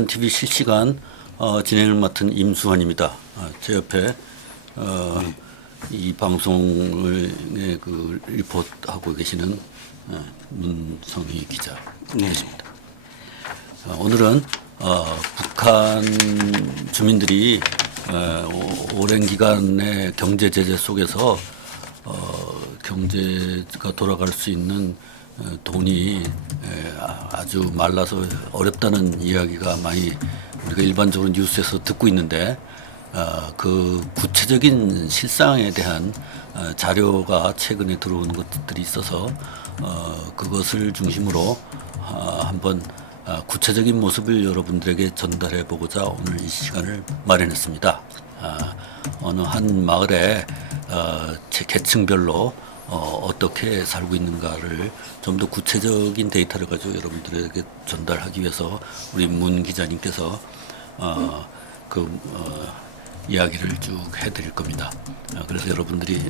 LRN TV 실시간 진행을 맡은 임수환입니다. 제 옆에 이 방송을 그 리포트하고 계시는 문성희 기자 계십니다. 오늘은 북한 주민들이 오랜 기간의 경제 제재 속에서 경제가 돌아갈 수 있는 돈이 아주 말라서 어렵다는 이야기가 많이 우리가 일반적으로 뉴스에서 듣고 있는데 그 구체적인 실상에 대한 자료가 최근에 들어오는 것들이 있어서 그것을 중심으로 한번 구체적인 모습을 여러분들에게 전달해 보고자 오늘 이 시간을 마련했습니다. 어느 한 마을에 계층별로 어떻게 살고 있는가를 좀 더 구체적인 데이터를 가지고 여러분들에게 전달하기 위해서 우리 문 기자님께서 이야기를 쭉 해드릴 겁니다. 그래서 여러분들이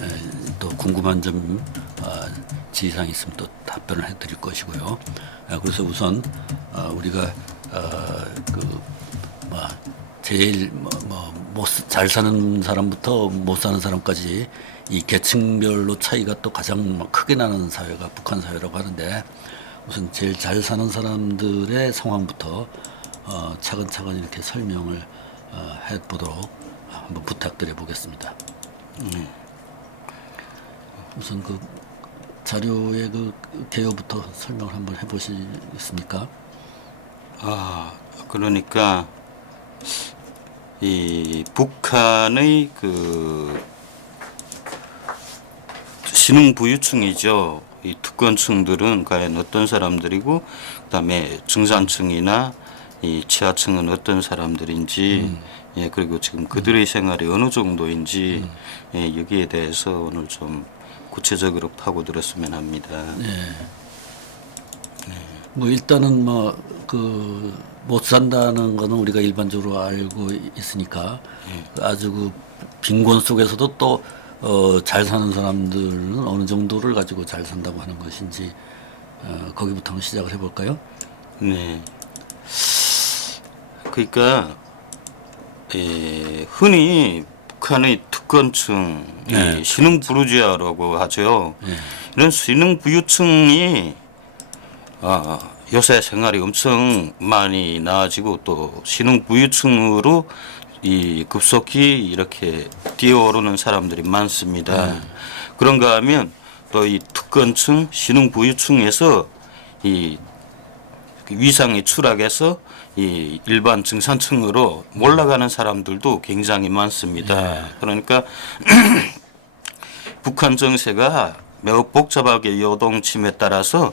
또 궁금한 점 지시사항 있으면 또 답변을 해드릴 것이고요. 그래서 우선 우리가 제일 잘 사는 사람부터 못 사는 사람까지 이 계층별로 차이가 또 가장 크게 나는 사회가 북한 사회라고 하는데 우선 제일 잘 사는 사람들의 상황부터 차근차근 이렇게 설명을 해보도록 한번 부탁드려 보겠습니다. 우선 그 자료의 그 개요부터 설명을 한번 해보시겠습니까? 그러니까 이 북한의 그 신흥부유층이죠. 이 특권층들은 과연 어떤 사람들이고, 그다음에 중산층이나 이 지하층은 어떤 사람들인지, 그리고 지금 그들의 생활이 어느 정도인지, 여기에 대해서 오늘 좀 구체적으로 파고들었으면 합니다. 뭐 일단은 못 산다는 거는 우리가 일반적으로 알고 있으니까 아주 그 빈곤 속에서도 또 잘 사는 사람들은 어느 정도를 가지고 잘 산다고 하는 것인지 거기부터 한번 시작을 해볼까요? 네. 그러니까 흔히 북한의 특권층, 이 신흥부르주아라고 하죠. 이런 신흥부유층이 요새 생활이 엄청 많이 나아지고 또 신흥부유층으로 이 급속히 이렇게 뛰어오르는 사람들이 많습니다. 그런가 하면 또 이 특권층, 신흥부유층에서 이 위상이 추락해서 이 일반 중산층으로 몰아가는 사람들도 굉장히 많습니다. 그러니까 북한 정세가 매우 복잡하게 요동침에 따라서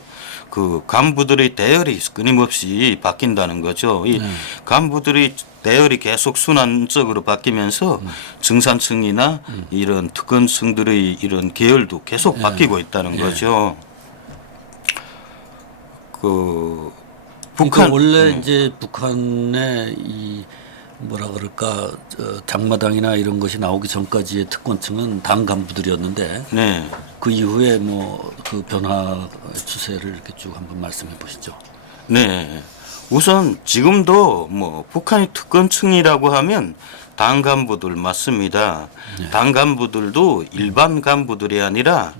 그 간부들의 대열이 끊임없이 바뀐다는 거죠. 이 간부들의 대열이 계속 순환적으로 바뀌면서 중산층이나 이런 특권층들의 이런 계열도 계속 바뀌고 있다는 거죠. 북한 원래 이제 북한의 이 뭐라 그럴까 장마당이나 이런 것이 나오기 전까지의 특권층은 당 간부들이었는데 그 이후에 그 변화 추세를 이렇게 쭉 한번 말씀해 보시죠. 네. 우선 지금도 북한의 특권층이라고 하면 당 간부들 맞습니다. 당 간부들도 일반 간부들이 아니라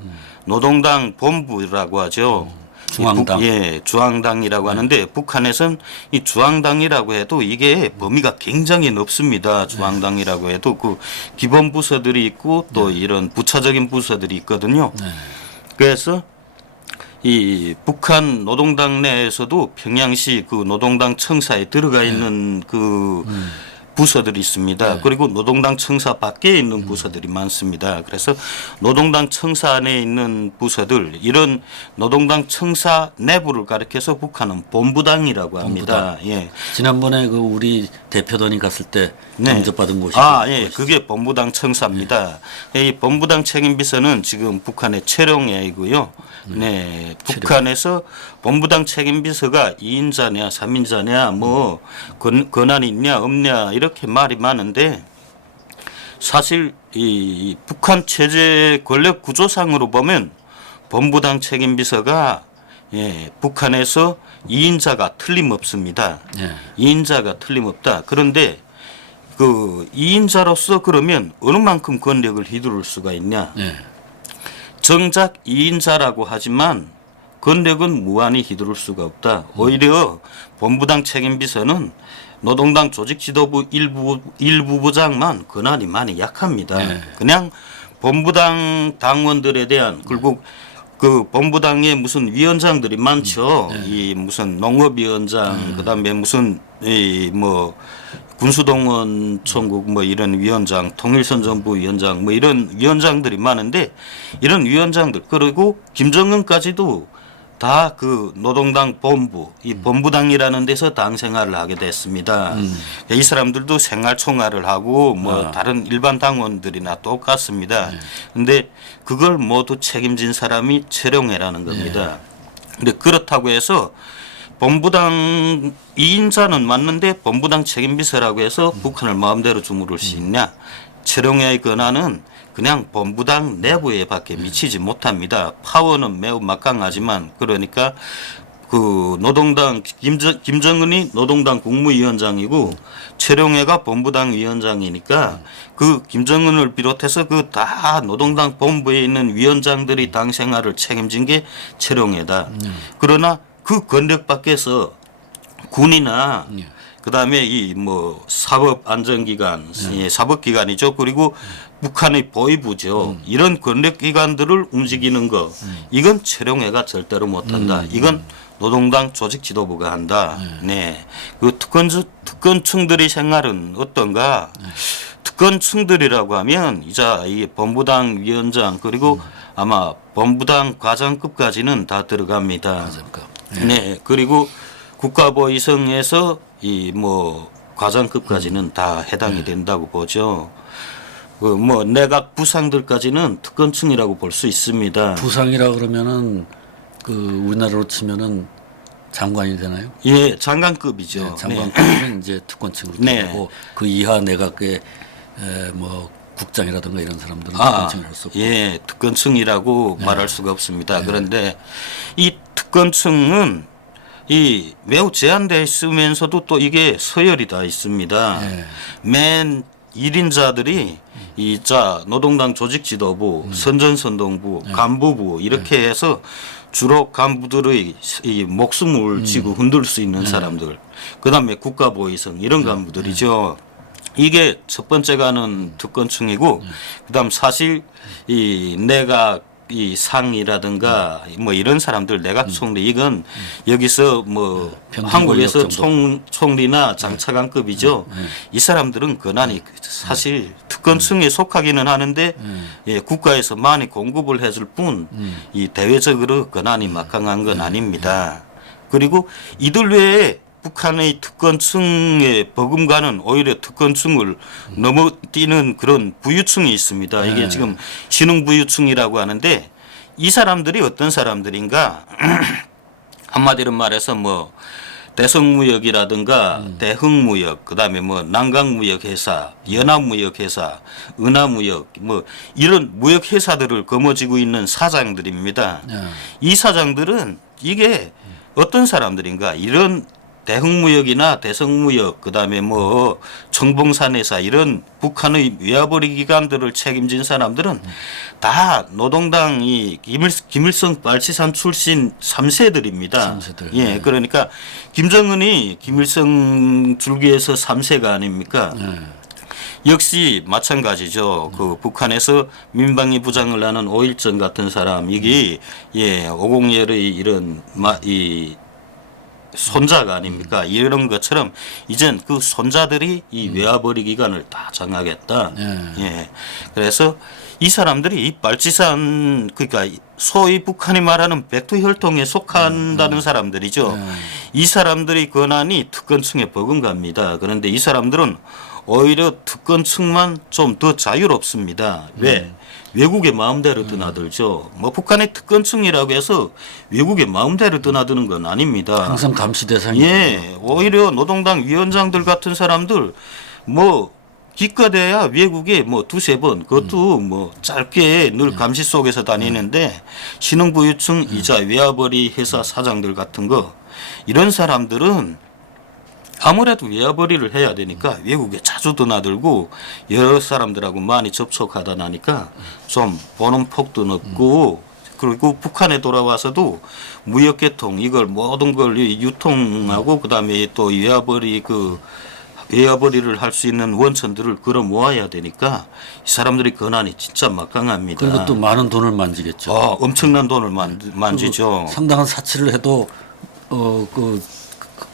노동당 본부라고 하죠. 중앙당. 중앙당이라고 하는데 북한에선 이 중앙당이라고 해도 이게 범위가 굉장히 넓습니다. 중앙당이라고 해도 그 기본 부서들이 있고 또 이런 부차적인 부서들이 있거든요. 그래서 이 북한 노동당 내에서도 평양시 그 노동당 청사에 들어가 있는 그 부서들이 있습니다. 그리고 노동당 청사 밖에 있는 부서들이 많습니다. 그래서 노동당 청사 안에 있는 부서들, 이런 노동당 청사 내부를 가리켜서 북한은 본부당이라고 합니다. 지난번에 그 우리 대표단이 갔을 때 영접받은 곳이 그게 본부당 청사입니다. 이 본부당 책임비서는 지금 북한의 최룡해이고요. 북한에서 본부당 책임비서가 2인자냐 3인자냐 권한이 있냐 없냐 이렇게 말이 많은데 사실 이 북한 체제 권력 구조상으로 보면 본부당 책임비서가 예, 북한에서 2인자가 틀림없습니다. 예. 2인자가 틀림없다. 그런데 그 2인자로서 그러면 어느 만큼 권력을 휘두를 수가 있냐? 예. 정작 2인자라고 하지만 권력은 무한히 휘두를 수가 없다. 오히려 본부당 책임비서는 노동당 조직지도부 일부 부장만 권한이 많이 약합니다. 네. 그냥 본부당 당원들에 대한 그리고 그 본부당에 무슨 위원장들이 많죠. 이 무슨 농업위원장 그다음에 무슨 이 뭐 군수동원 총국 뭐 이런 위원장, 통일선정부 위원장 뭐 이런 위원장들이 많은데 이런 위원장들 그리고 김정은까지도 다 그 노동당 본부, 이 본부당이라는 데서 당 생활을 하게 됐습니다. 이 사람들도 생활총괄을 하고 뭐 다른 일반 당원들이나 똑같습니다. 근데 그걸 모두 책임진 사람이 최룡해라는 겁니다. 근데 그렇다고 해서 본부당 2인자는 맞는데 본부당 책임비서라고 해서 북한을 마음대로 주무를 수 있냐? 최룡해의 권한은 그냥 본부당 내부에 밖에 미치지 못합니다. 파워는 매우 막강하지만 그러니까 그 노동당 김정은이 노동당 국무위원장이고 최룡해가 본부당 위원장이니까 그 김정은을 비롯해서 그 다 노동당 본부에 있는 위원장들이 당 생활을 책임진 게 최룡해다. 그러나 그 권력 밖에서 군이나 그다음에 이 뭐 사법 안전기관, 사법기관이죠. 그리고 북한의 보위부죠. 이런 권력기관들을 움직이는 거 이건 최룡해가 절대로 못한다. 이건 노동당 조직 지도부가 한다. 네. 그 특권층들의 생활은 어떤가? 특권층들이라고 하면 이제 이 본부당 위원장 그리고 아마 본부당 과장급까지는 다 들어갑니다. 네. 그리고 국가보위성에서 이 뭐 과장급까지는 다 해당이 된다고 보죠. 그 뭐 내각 부상들까지는 특권층이라고 볼 수 있습니다. 부상이라 그러면은 그 우리나라로 치면은 장관이 되나요? 예, 장관급이죠. 네, 장관급은 이제 특권층으로 네. 들어가고 그 이하 내각의 뭐 국장이라든가 이런 사람들은 특권층으로서 예, 특권층이라고 말할 수가 없습니다. 그런데 이 특권층은 이 매우 제한되어 있으면서도 또 이게 서열이 다 있습니다. 맨 1인자들이 이자 노동당 조직지도부, 선전선동부, 간부부 이렇게 해서 주로 간부들의 이 목숨을 쥐고 흔들 수 있는 사람들, 그다음에 국가보위성 이런 간부들이죠. 이게 첫 번째가는 특권층이고, 그다음 사실 이 내각 이 상이라든가 뭐 이런 사람들 내각 총리 이건 여기서 뭐 한국에서 총리나 장차관급이죠. 이 사람들은 권한이 사실 특권층에 속하기는 하는데 예, 국가에서 많이 공급을 해줄 뿐 이 대외적으로 권한이 막강한 건 아닙니다. 그리고 이들 외에 북한의 특권층의 버금가는 오히려 특권층을 넘어뛰는 그런 부유층이 있습니다. 이게 지금 신흥부유층이라고 하는데 이 사람들이 어떤 사람들인가 한마디로 말해서 뭐 대성무역이라든가 대흥무역 그다음에 뭐 난강무역회사 연합무역회사 은하무역 뭐 이런 무역회사들을 거머쥐고 있는 사장들입니다. 이 사장들은 이게 어떤 사람들인가 이런 대흥무역이나 대성무역 그다음에 뭐 청봉산회사 이런 북한의 외화벌이 기관들을 책임진 사람들은 다 노동당이 김일성 빨치산 출신 3세들입니다. 3세들. 예, 그러니까 김정은이 김일성 줄기에서 3세가 아닙니까? 역시 마찬가지죠. 그 북한에서 민방위 부장을 하는 오일정 같은 사람 이게 예, 오공열의 이런 이 손자가 아닙니까? 이런 것처럼 이젠 그 손자들이 이 외화벌이 기관을 다 장악했다. 예. 그래서 이 사람들이 이 빨치산 그러니까 소위 북한이 말하는 백두혈통에 속한다는 사람들이죠. 이 사람들의 권한이 특권층에 버금갑니다. 그런데 이 사람들은 오히려 특권층만 좀 더 자유롭습니다. 왜? 외국의 마음대로 드나들죠. 뭐 북한의 특권층이라고 해서 외국의 마음대로 드나드는 건 아닙니다. 항상 감시 대상이죠. 예, 오히려 노동당 위원장들 같은 사람들 뭐 기껏해야 외국에 뭐 두세 번 그것도 뭐 짧게 늘 감시 속에서 다니는데 신흥부유층 이자 외화벌이 회사 사장들 같은 거 이런 사람들은 아무래도 외화벌이를 해야 되니까 외국에 자주 드나들고 여러 사람들하고 많이 접촉하다 나니까 좀 보는 폭도 넓고 그리고 북한에 돌아와서도 무역계통 이걸 모든 걸 유통하고 그다음에 또 외화벌이를 할 수 있는 원천들을 걸어 모아야 되니까 이 사람들이 권한이 진짜 막강합니다. 그리고 또 많은 돈을 만지겠죠. 엄청난 돈을 만지죠. 상당한 사치를 해도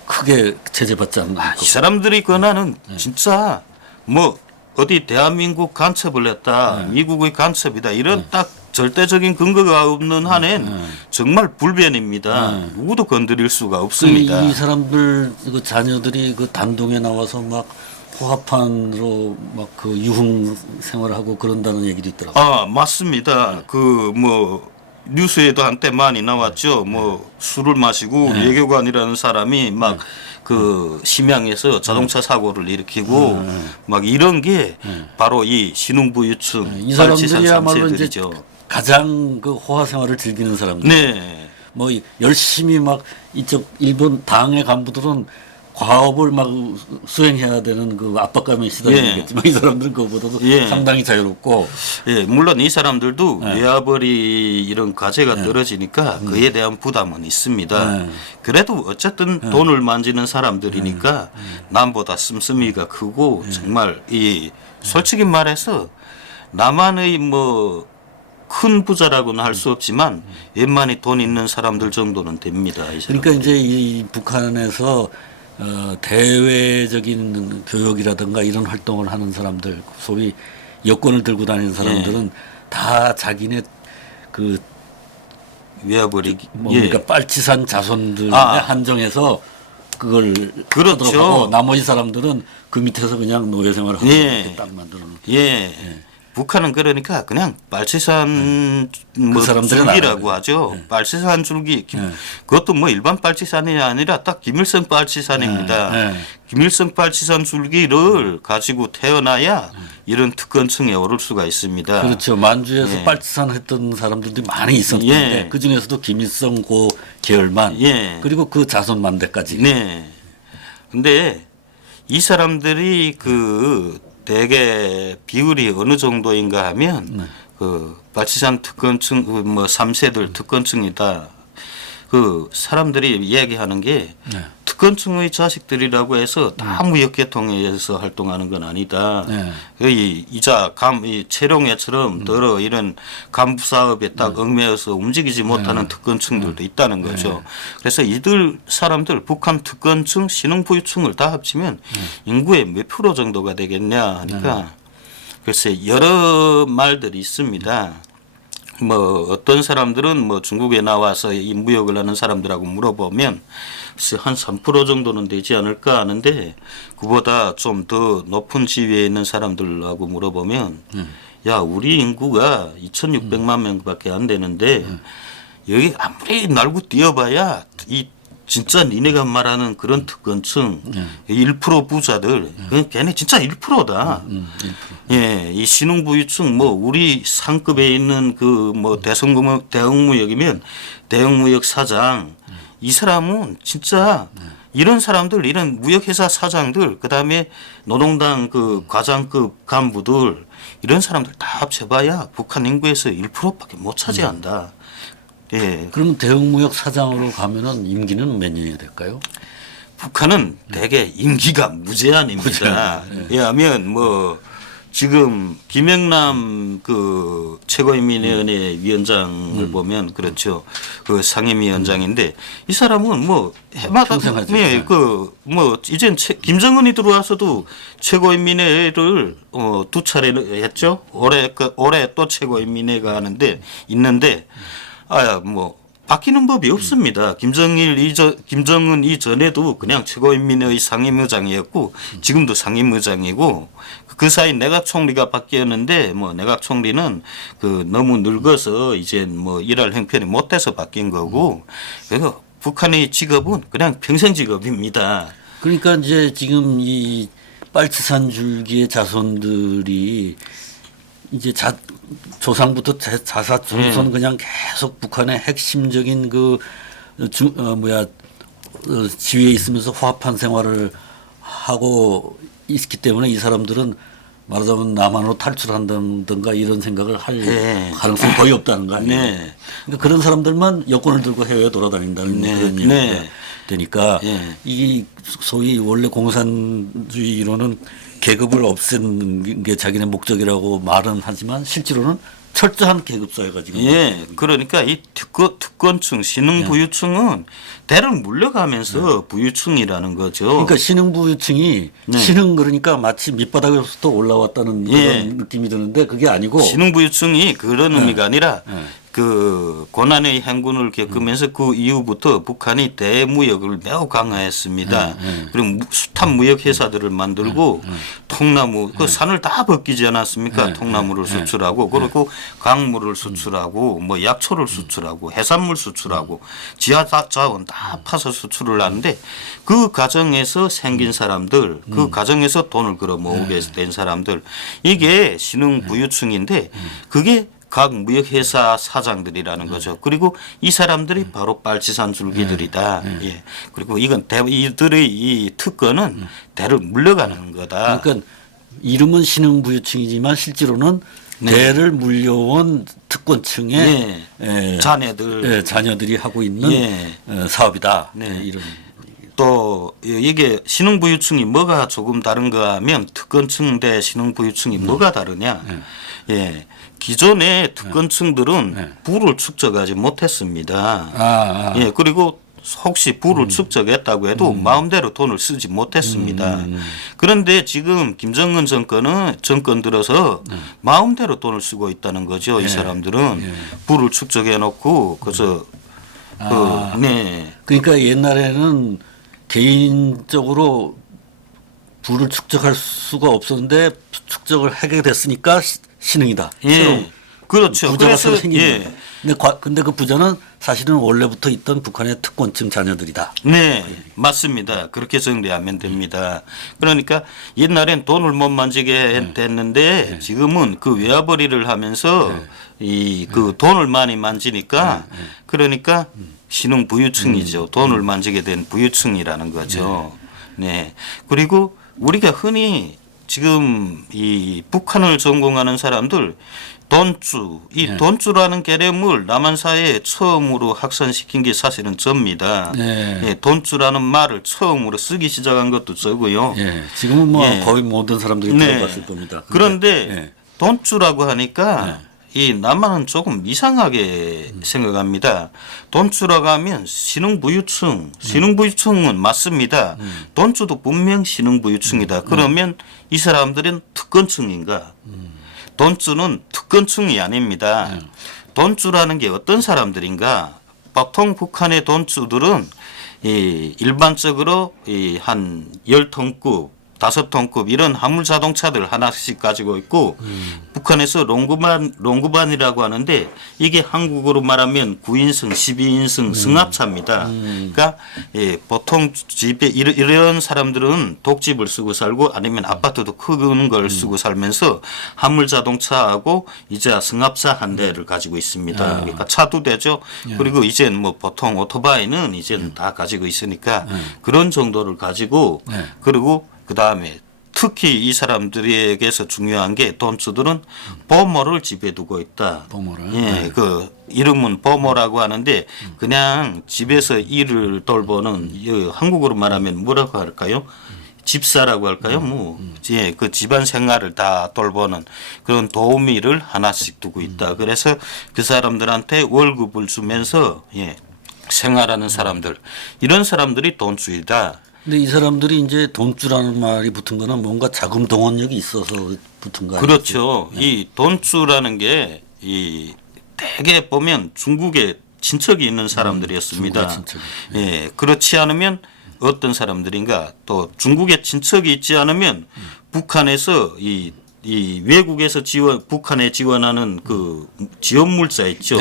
크게 제재받지 않는 거. 이 사람들이 권한은 진짜 뭐 어디 대한민국 간첩을 했다, 미국의 간첩이다 이런 딱 절대적인 근거가 없는 한엔 정말 불변입니다. 누구도 건드릴 수가 없습니다. 이 사람들 그 자녀들이 그 단동에 나와서 막 포화판으로 막 그 유흥 생활하고 그런다는 얘기도 있더라고요. 맞습니다. 그 뭐 뉴스에도 한때 많이 나왔죠. 뭐 술을 마시고 외교관이라는 사람이 막 그 심양에서 자동차 사고를 일으키고 막 이런 게 바로 이 신흥부유층 이 발치산 사람들이야말로 이제 3세들이죠. 가장 그 호화 생활을 즐기는 사람들. 네. 뭐 열심히 막 이쪽 일본 당의 간부들은 과업을 막 수행해야 되는 그 압박감에 시달리겠지만 이 사람들은 그거보다도 상당히 자유롭고. 예, 물론 이 사람들도 외화벌이 이런 과제가 떨어지니까 그에 대한 부담은 있습니다. 그래도 어쨌든 돈을 만지는 사람들이니까 남보다 씀씀이가 크고 정말 이 솔직히 말해서 남한의 뭐 큰 부자라고는 할 수 없지만 웬만히 돈 있는 사람들 정도는 됩니다. 이 그러니까 이제 이 북한에서 대외적인 교역이라든가 이런 활동을 하는 사람들, 소위 여권을 들고 다니는 사람들은 다 자기네 그 외화벌이 그러니까 빨치산 자손들에 한정해서 그걸 그렇죠. 하도록 하고 나머지 사람들은 그 밑에서 그냥 노예 생활을 하고 이렇게 딱 만들어 놓은. 북한은 그러니까 그냥 빨치산 뭐 줄기라고 하죠. 빨치산 줄기. 그것도 뭐 일반 빨치산이 아니라 딱 김일성 빨치산입니다. 김일성 빨치산 줄기를 가지고 태어나야 이런 특권층에 오를 수가 있습니다. 그렇죠. 만주에서 빨치산 했던 사람들도 많이 있었는데 그 중에서도 김일성 고 계열만 그리고 그 자손 만대까지. 네. 근데 이 사람들이 그 대개 비율이 어느 정도인가 하면 그 빨치산 특권층 뭐 3세들 특권층이다. 그 사람들이 이야기하는 게 특권층의 자식들이라고 해서 다 무역계통에서 활동하는 건 아니다. 이자 이 채룡회처럼 더러 이런 간부 사업에 딱 얽매여서 움직이지 못하는 특권층들도 있다는 거죠. 그래서 이들 사람들 북한 특권층, 신흥부유층을 다 합치면 인구의 몇 프로 정도가 되겠냐 하니까 글쎄 여러 말들이 있습니다. 뭐 어떤 사람들은 뭐 중국에 나와서 이 무역을 하는 사람들하고 물어보면 한 3% 정도는 되지 않을까 하는데 그보다 좀 더 높은 지위에 있는 사람들하고 물어보면 야 우리 인구가 2,600만 명밖에 안 되는데 여기 아무리 날고 뛰어봐야 이 진짜 니네가 말하는 그런 특권층 1% 부자들 그건 걔네 진짜 1%다. 이 신흥부유층 뭐 우리 상급에 있는 그 뭐 대형무역이면 대형무역 사장 이 사람은 진짜 이런 사람들 이런 무역회사 사장들 그다음에 노동당 그 과장급 간부들 이런 사람들 다 합쳐봐야 북한 인구에서 1%밖에 못 차지한다. 그럼 대형무역 사장으로 가면은 임기는 몇 년이 될까요? 북한은 대개 임기가 무제한입니다. 왜냐하면 뭐 지금 김영남 그 최고인민위원회 위원장을 보면 그렇죠. 그 상임위원장인데 이 사람은 뭐 해마다 그뭐 이젠 김정은이 들어와서도 최고인민회를 두 차례를 했죠. 올해 또 최고인민회가 있는데 뭐 바뀌는 법이 없습니다. 김정은 이전에도 그냥 최고인민회의 상임의장이었고 지금도 상임의장이고 그 사이 내각 총리가 바뀌었는데 뭐 내각 총리는 그 너무 늙어서 이제 뭐 일할 형편이 못 돼서 바뀐 거고 그래서 북한의 직업은 그냥 평생 직업입니다. 그러니까 이제 지금 이 빨치산 줄기의 자손들이 이제 조상부터 자사 중손 그냥 계속 북한의 핵심적인 지위에 있으면서 화합한 생활을 하고 있기 때문에 이 사람들은 말하자면 남한으로 탈출한다든가 이런 생각을 할 가능성이 거의 없다는 거 아니에요. 네. 그러니까 그런 사람들만 여권을 들고 해외에 돌아다닌다는 그런 얘기가 되니까 이 소위 원래 공산주의 이론은 계급을 없애는 게 자기네 목적이라고 말은 하지만 실제로는 철저한 계급 사회가 지금. 그러니까 이 특권층, 신흥부유층은 대를 물려가면서 부유층이라는 거죠. 그러니까 신흥부유층이 신흥 그러니까 마치 밑바닥에서부터 올라왔다는 그런 느낌이 드는데 그게 아니고 신흥부유층이 그런 의미가 아니라 그 고난의 행군을 겪으면서 그 이후부터 북한이 대무역을 매우 강화했습니다. 그리고 숱한 무역 회사들을 만들고 통나무 그 산을 다 벗기지 않았습니까? 통나무를 수출하고 그리고 광물을 수출하고 뭐 약초를 수출하고 해산물 수출하고 지하 자원 다 파서 수출을 하는데 그 과정에서 생긴 사람들, 그 과정에서 돈을 걸어 모으게 된 사람들 이게 신흥부유층인데 그게 각 무역회사 사장들이라는 거죠. 그리고 이 사람들이 바로 빨치산 줄기들이다. 그리고 이건 이들의 이 특권은 대를 물려가는 거다. 그러니까 이름은 신흥부유층이지만 실제로는 대를 물려온 특권층의 자녀들이 하고 있는 사업이다. 이런. 또 이게 신흥부유층이 뭐가 조금 다른가 하면 특권층 대 신흥부유층이 뭐가 다르냐. 기존의 특권층들은 부를 축적하지 못했습니다. 그리고 혹시 부를 축적했다고 해도 마음대로 돈을 쓰지 못했습니다. 그런데 지금 김정은 정권 들어서 마음대로 돈을 쓰고 있다는 거죠. 이 사람들은 부를 축적해 놓고 그래서 그러니까 옛날에는 개인적으로 부를 축적할 수가 없었는데 축적을 하게 됐으니까 신흥이다. 그렇죠. 부자가 새로 생긴 거예요. 근데 그 부자는 사실은 원래부터 있던 북한의 특권층 자녀들이다. 맞습니다. 그렇게 정리하면 됩니다. 그러니까 옛날엔 돈을 못 만지게 됐는데 지금은 그 외화벌이를 하면서 그 돈을 많이 만지니까 그러니까 신흥부유층이죠. 돈을 만지게 된 부유층이라는 거죠. 그리고 우리가 흔히 지금 이 북한을 전공하는 사람들 돈주, 이 돈주라는 개념을 남한 사회에 처음으로 확산시킨 게 사실은 저입니다. 돈주라는 말을 처음으로 쓰기 시작한 것도 저고요. 지금은 뭐 거의 모든 사람들이 들어봤을 겁니다. 그런데 돈주라고 하니까 이 남한은 조금 이상하게 생각합니다. 돈주라고 하면 신흥부유층은 맞습니다. 돈주도 분명 신흥부유층이다. 그러면 이 사람들은 특권층인가? 돈주는 특권층이 아닙니다. 돈주라는 게 어떤 사람들인가? 보통 북한의 돈주들은 일반적으로 한 10톤급 5톤급 이런 화물 자동차들 하나씩 가지고 있고 북한에서 롱구반이라고 하는데 이게 한국어로 말하면 9인승, 12인승 승합차입니다. 그러니까 보통 집에 이런 사람들은 독집을 쓰고 살고 아니면 아파트도 큰 걸 쓰고 살면서 화물 자동차하고 이제 승합차 한 대를 가지고 있습니다. 그러니까 차 2대죠. 그리고 이제는 뭐 보통 오토바이는 이제는 다 가지고 있으니까 그런 정도를 가지고 그리고 그 다음에 특히 이 사람들에게서 중요한 게 돈주들은 보모를 집에 두고 있다. 보모를. 그 이름은 보모라고 하는데 그냥 집에서 일을 돌보는 한국어로 말하면 뭐라고 할까요? 집사라고 할까요? 그 집안 생활을 다 돌보는 그런 도우미를 하나씩 두고 있다. 그래서 그 사람들한테 월급을 주면서 생활하는 사람들 이런 사람들이 돈주이다. 근데 이 사람들이 이제 돈주라는 말이 붙은 거는 뭔가 자금 동원력이 있어서 붙은 거 아니에요? 그렇죠. 이 돈주라는 게 대개 보면 중국에 친척이 있는 사람들이었습니다. 그렇지 않으면 어떤 사람들인가 또 중국에 친척이 있지 않으면 북한에서 이 외국에서 북한에 지원하는 그 지원물자 있죠.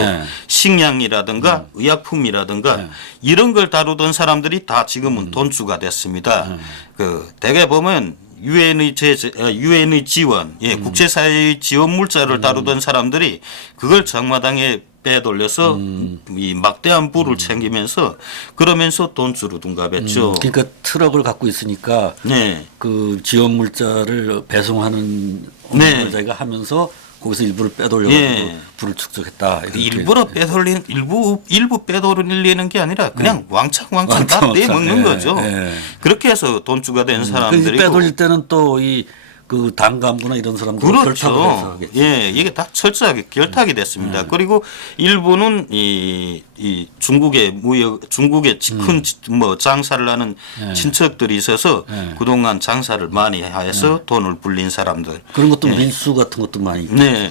식량이라든가 의약품이라든가 이런 걸 다루던 사람들이 다 지금은 돈주가 됐습니다. 그 대개 보면 유엔의 지원, 국제사회의 지원 물자를 다루던 사람들이 그걸 정마당에 빼돌려서 이 막대한 부를 챙기면서 그러면서 돈주로 둔갑했죠. 그러니까 트럭을 갖고 있으니까 네. 그 지원 물자를 배송하는 네. 자기가 하면서 거기서 일부를 빼돌려가지고 예. 부를 축적했다. 이렇게. 일부러 빼돌리는 일부 빼돌리는 게 아니라 그냥 왕창 다 내먹는 예, 거죠. 예. 그렇게 해서 돈주가 된 그 이제 사람들이고. 빼돌릴 때는 또 이 그 당간부나 이런 사람들 결탁을 해서 그렇죠. 하겠지. 예, 이게 다 철저하게 결탁이 됐습니다. 그리고 일부는 이 중국의 큰 뭐 장사를 하는 친척들이 있어서 그동안 장사를 많이 해서 돈을 불린 사람들. 그런 것도 밀수 같은 것도 많이 있고. 네.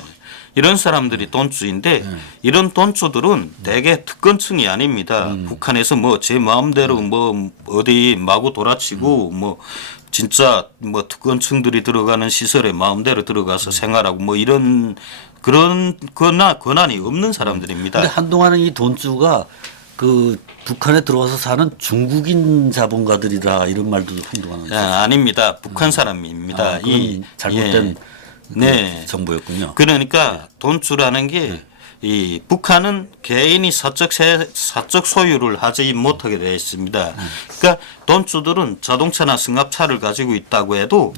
이런 사람들이 돈주인데 이런 돈주들은 대개 특권층이 아닙니다. 북한에서 뭐 제 마음대로 뭐 어디 마구 돌아치고 뭐 진짜 뭐 특권층들이 들어가는 시설에 마음대로 들어가서 생활하고 뭐 이런 그런 권한이 없는 사람들입니다. 근데 한동안은 이 돈주가 그 북한에 들어와서 사는 중국인 자본가들이다 이런 말도 한동안은 아닙니다. 북한 사람입니다. 그건 잘못된 네. 정보였군요. 그러니까 돈주라는 게 이 북한은 개인이 사적 소유를 하지 못하게 되어 있습니다. 그러니까 돈주들은 자동차나 승합차를 가지고 있다고 해도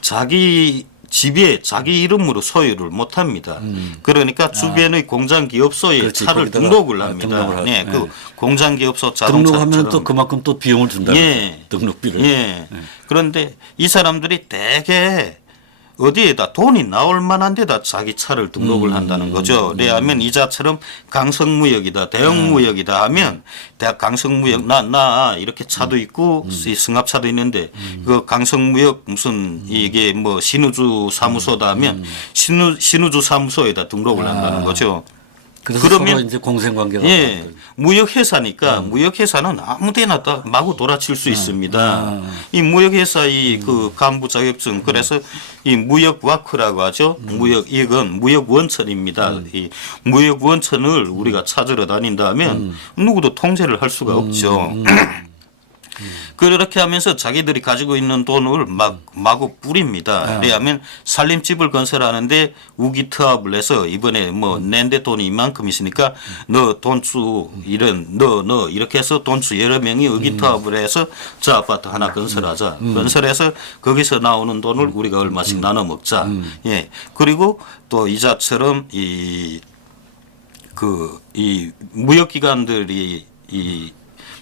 자기 집에 자기 이름으로 소유를 못 합니다. 그러니까 주변의 공장 기업소에 그렇지, 차를 거기다가 등록을 합니다. 등록을 네, 하죠. 그 공장 기업소 자동차처럼 등록하면 또 그만큼 또 비용을 준다. 예. 등록비를. 예. 그런데 이 사람들이 대개 어디에다 돈이 나올 만한 데다 자기 차를 등록을 한다는 거죠. 왜냐하면 이자처럼 강성무역이다, 대형무역이다 하면 대학 강성무역 나 이렇게 차도 있고 이 승합차도 있는데 그 강성무역 무슨 이게 뭐 신우주 사무소다 하면 신우주 사무소에다 등록을 한다는 거죠. 그래서 그러면 서로 이제 공생관계가 예, 무역회사니까 무역회사는 아무데나 다 마구 돌아칠 수 있습니다. 이 무역회사의 그 간부 자격증 그래서 이 무역와크라고 하죠. 이건 무역원천입니다. 이 무역원천을 우리가 찾으러 다닌다면 누구도 통제를 할 수가 없죠. 그렇게 하면서 자기들이 가지고 있는 돈을 마구 뿌립니다. 왜냐하면 살림집을 건설하는데 우기투합을 해서 이번에 뭐 낸데 돈이 이만큼 있으니까 너 돈주 너 이렇게 해서 돈주 여러 명이 의기투합을 해서 저 아파트 하나 건설하자. 건설해서 거기서 나오는 돈을 우리가 얼마씩 나눠 먹자. 예. 그리고 또 이자처럼 이 무역기관들이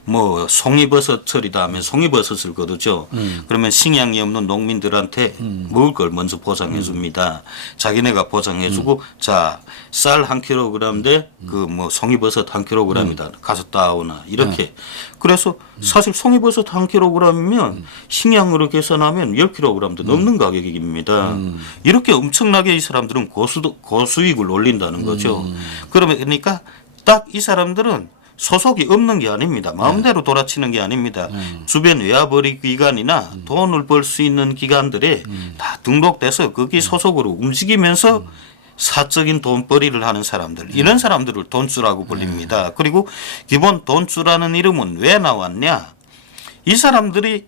뭐 송이버섯철이다 하면 송이버섯을 거두죠. 그러면 식량이 없는 농민들한테 먹을 걸 먼저 보장해 줍니다. 자기네가 보장해 주고 자, 쌀 한 킬로그램인데 그 뭐 송이버섯 한 킬로그램이다. 가서 따오나 이렇게. 그래서 사실 송이버섯 한 킬로그램이면 식량으로 계산하면 10킬로그램도 넘는 가격입니다. 이렇게 엄청나게 이 사람들은 고수익을 올린다는 거죠. 그러니까 딱 이 사람들은 소속이 없는 게 아닙니다. 마음대로 돌아치는 게 아닙니다. 주변 외화벌이 기관이나 돈을 벌 수 있는 기관들에 다 등록돼서 거기 소속으로 움직이면서 사적인 돈벌이를 하는 사람들 이런 사람들을 돈주라고 불립니다. 그리고 기본 돈주라는 이름은 왜 나왔냐? 이 사람들이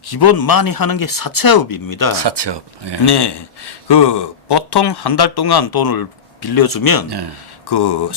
기본 많이 하는 게 사채업입니다. 사채업. 예. 네, 그 보통 한 달 동안 돈을 빌려주면 그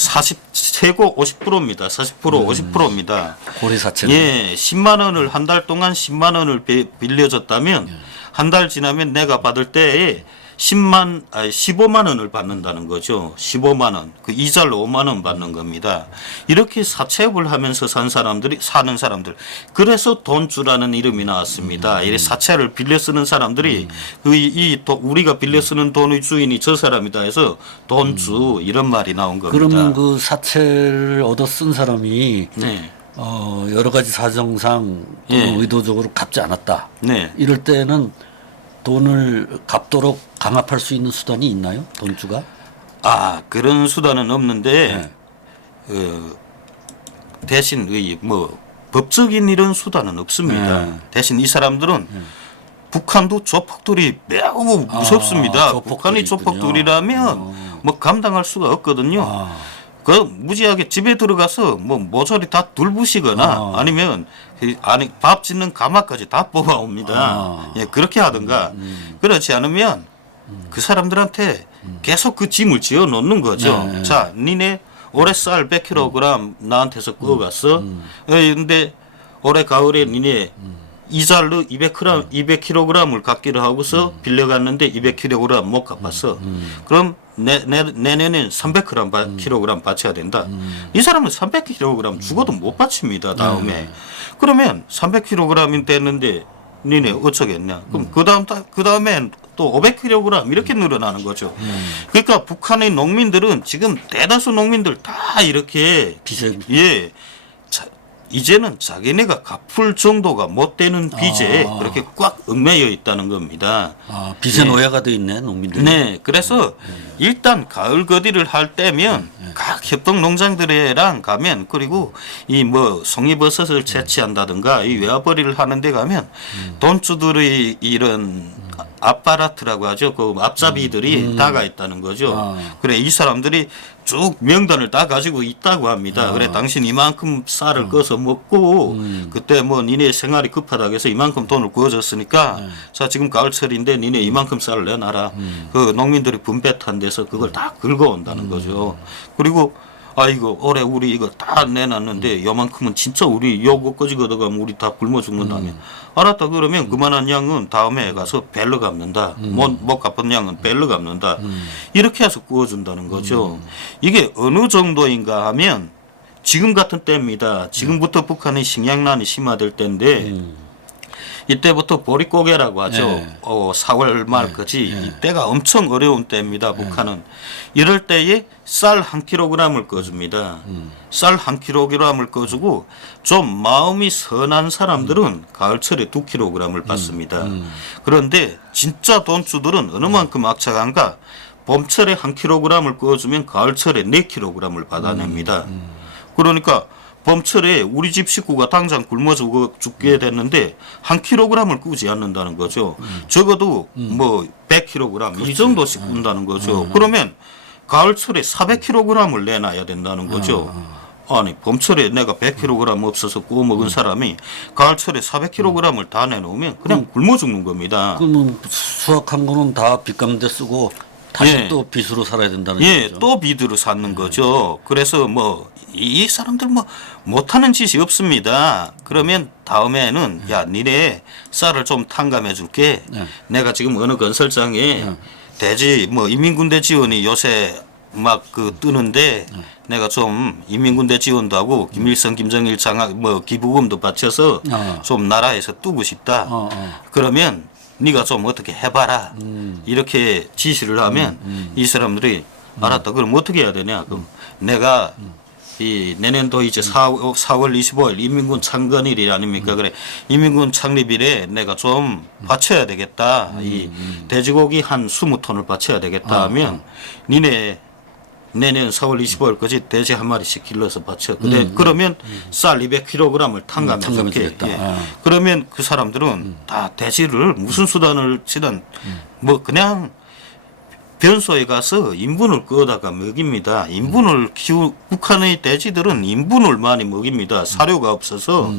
최고 50%입니다. 40% 50%입니다. 고리 사채. 예, 10만 원을 한 달 동안 10만 원을 빌려줬다면 한 달 지나면 내가 받을 때에 15만 원을 받는다는 거죠. 15만 원. 그 이자로 5만 원 받는 겁니다. 이렇게 사채업을 하면서 사는 사람들. 그래서 돈주라는 이름이 나왔습니다. 이 사채를 빌려 쓰는 사람들이 우리가 빌려 쓰는 돈의 주인이 저 사람이다 해서 돈주 이런 말이 나온 겁니다. 그러면 그 사채를 얻어 쓴 사람이 네. 여러 가지 사정상 또는 의도적으로 갚지 않았다. 네. 이럴 때는 돈을 갚도록 강압할 수 있는 수단이 있나요? 돈주가? 그런 수단은 없는데 대신 뭐 법적인 이런 수단은 없습니다. 대신 이 사람들은 북한도 조폭들이 매우 무섭습니다. 북한이 조폭들이 조폭들이라면 뭐 감당할 수가 없거든요. 그 무지하게 집에 들어가서 뭐 모서리 다 둘부시거나 아니면 아니 밥 짓는 가마까지 다 뽑아옵니다. 예, 그렇게 하든가 그렇지 않으면 그 사람들한테 계속 그 짐을 지어 놓는 거죠. 네. 자, 니네 올해 쌀 100kg 나한테서 구워갔어. 근데 올해 가을에 니네 이쌀로 200kg을 갚기로 하고서 빌려갔는데 200kg 못 갚았어. 그럼 내년엔 300kg 받쳐야 된다. 이 사람은 300kg 죽어도 못 받칩니다. 다음에. 그러면 300kg이 됐는데 니네 어쩌겠냐. 그럼 그 다음엔 또 500kg 이렇게 늘어나는 거죠. 그러니까 북한의 농민들은 지금 대다수 농민들 다 이렇게 빚에 예. 이제는 자기네가 갚을 정도가 못 되는 빚에 그렇게 꽉 얽매여 있다는 겁니다. 빚의 노예가 돼 있네 농민들. 네, 그래서 일단 가을 거디를 할 때면 각 협동 농장들이랑 가면 그리고 이 뭐 송이버섯을 채취한다든가 이 외화벌이를 하는데 가면 돈주들의 이런 아파라트라고 하죠. 그 앞잡이들이 다가 있다는 거죠. 그래 이 사람들이 쭉 명단을 다 가지고 있다고 합니다. 그래 당신 이만큼 쌀을 꺼서 먹고 그때 뭐 니네 생활이 급하다고 해서 이만큼 돈을 구워줬으니까 자 지금 가을철인데 니네 이만큼 쌀을 내놔라. 그 농민들이 분배탄 데서 그걸 다 긁어온다는 거죠. 그리고 아이고 올해 우리 이거 다 내놨는데 요만큼은 진짜 우리 요거까지 걷어가면 우리 다 굶어 죽는다며. 알았다 그러면 그만한 양은 다음에 가서 벨러 갚는다. 못 갚은 양은 벨러 갚는다. 이렇게 해서 구워준다는 거죠. 이게 어느 정도인가 하면 지금 같은 때입니다. 지금부터 북한의 식량난이 심화될 때인데 이때부터 보릿고개라고 하죠. 네. 4월 말까지 이때가 엄청 어려운 때입니다. 북한은. 이럴 때에 쌀 1kg을 꺼줍니다. 쌀 1kg을 꺼주고 좀 마음이 선한 사람들은 가을철에 2kg을 받습니다. 그런데 진짜 돈주들은 어느 만큼 악착한가 봄철에 1kg을 꺼주면 가을철에 4kg을 받아냅니다. 그러니까 봄철에 우리 집 식구가 당장 굶어 죽게 됐는데 1kg을 꾸지 않는다는 거죠. 적어도 뭐 100kg 이 정도씩 꾼다는 거죠. 그러면 가을철에 400kg을 내놔야 된다는 거죠. 아니 봄철에 내가 100kg 없어서 구워 먹은 사람이 가을철에 400kg을 다 내놓으면 그냥 굶어 죽는 겁니다. 그러면 수확한 거는 다 빚감대 쓰고 다시 예. 또 빚으로 살아야 된다는 예, 거죠. 또 빚으로 사는 거죠. 그래서 뭐 이 사람들 뭐 못하는 짓이 없습니다. 그러면 다음에는 야 니네 쌀을 좀 탕감해 줄게. 내가 지금 어느 건설장에 대지 뭐 인민군대 지원이 요새 막 그 뜨는데 내가 좀 인민군대 지원도 하고 김일성 김정일 장학 뭐 기부금도 바쳐서 좀 나라에서 뜨고 싶다. 그러면 네가 좀 어떻게 해봐라. 이렇게 지시를 하면 이 사람들이 알았다. 그럼 어떻게 해야 되냐. 그럼 내가 이 내년도 이제 4월 25일 인민군 창건일이 아닙니까? 그래 인민군 창립일에 내가 좀 바쳐야 되겠다. 이 돼지고기 한 20톤을 바쳐야 되겠다 하면 니네 내년 4월 25일까지 돼지 한 마리씩 길러서 바쳐. 그러면 쌀 200kg을 탕감해 줄게. 예. 그러면 그 사람들은 다 돼지를 무슨 수단을 치든 뭐 그냥 변소에 가서 인분을 끄다가 먹입니다. 북한의 돼지들은 인분을 많이 먹입니다. 사료가 없어서.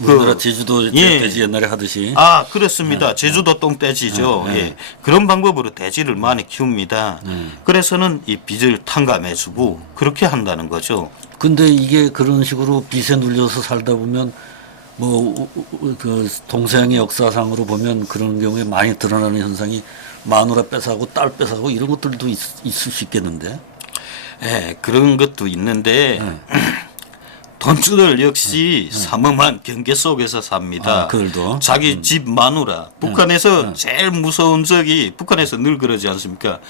우리나라 제주도 예. 돼지 옛날에 하듯이. 그렇습니다. 제주도 똥돼지죠. 예. 그런 방법으로 돼지를 많이 키웁니다. 그래서는 이 빚을 탕감해주고 그렇게 한다는 거죠. 근데 이게 그런 식으로 빚에 눌려서 살다 보면 뭐 그 동서양의 역사상으로 보면 그런 경우에 많이 드러나는 현상이 마누라 뺏어가고 딸 뺏어가고 이런 것들도 있을 수 있겠는데. 예, 그런 것도 있는데 돈주들 역시 삼엄한 경계 속에서 삽니다. 그들도 자기 집 마누라. 북한에서 제일 무서운 적이 북한에서 늘 그러지 않습니까?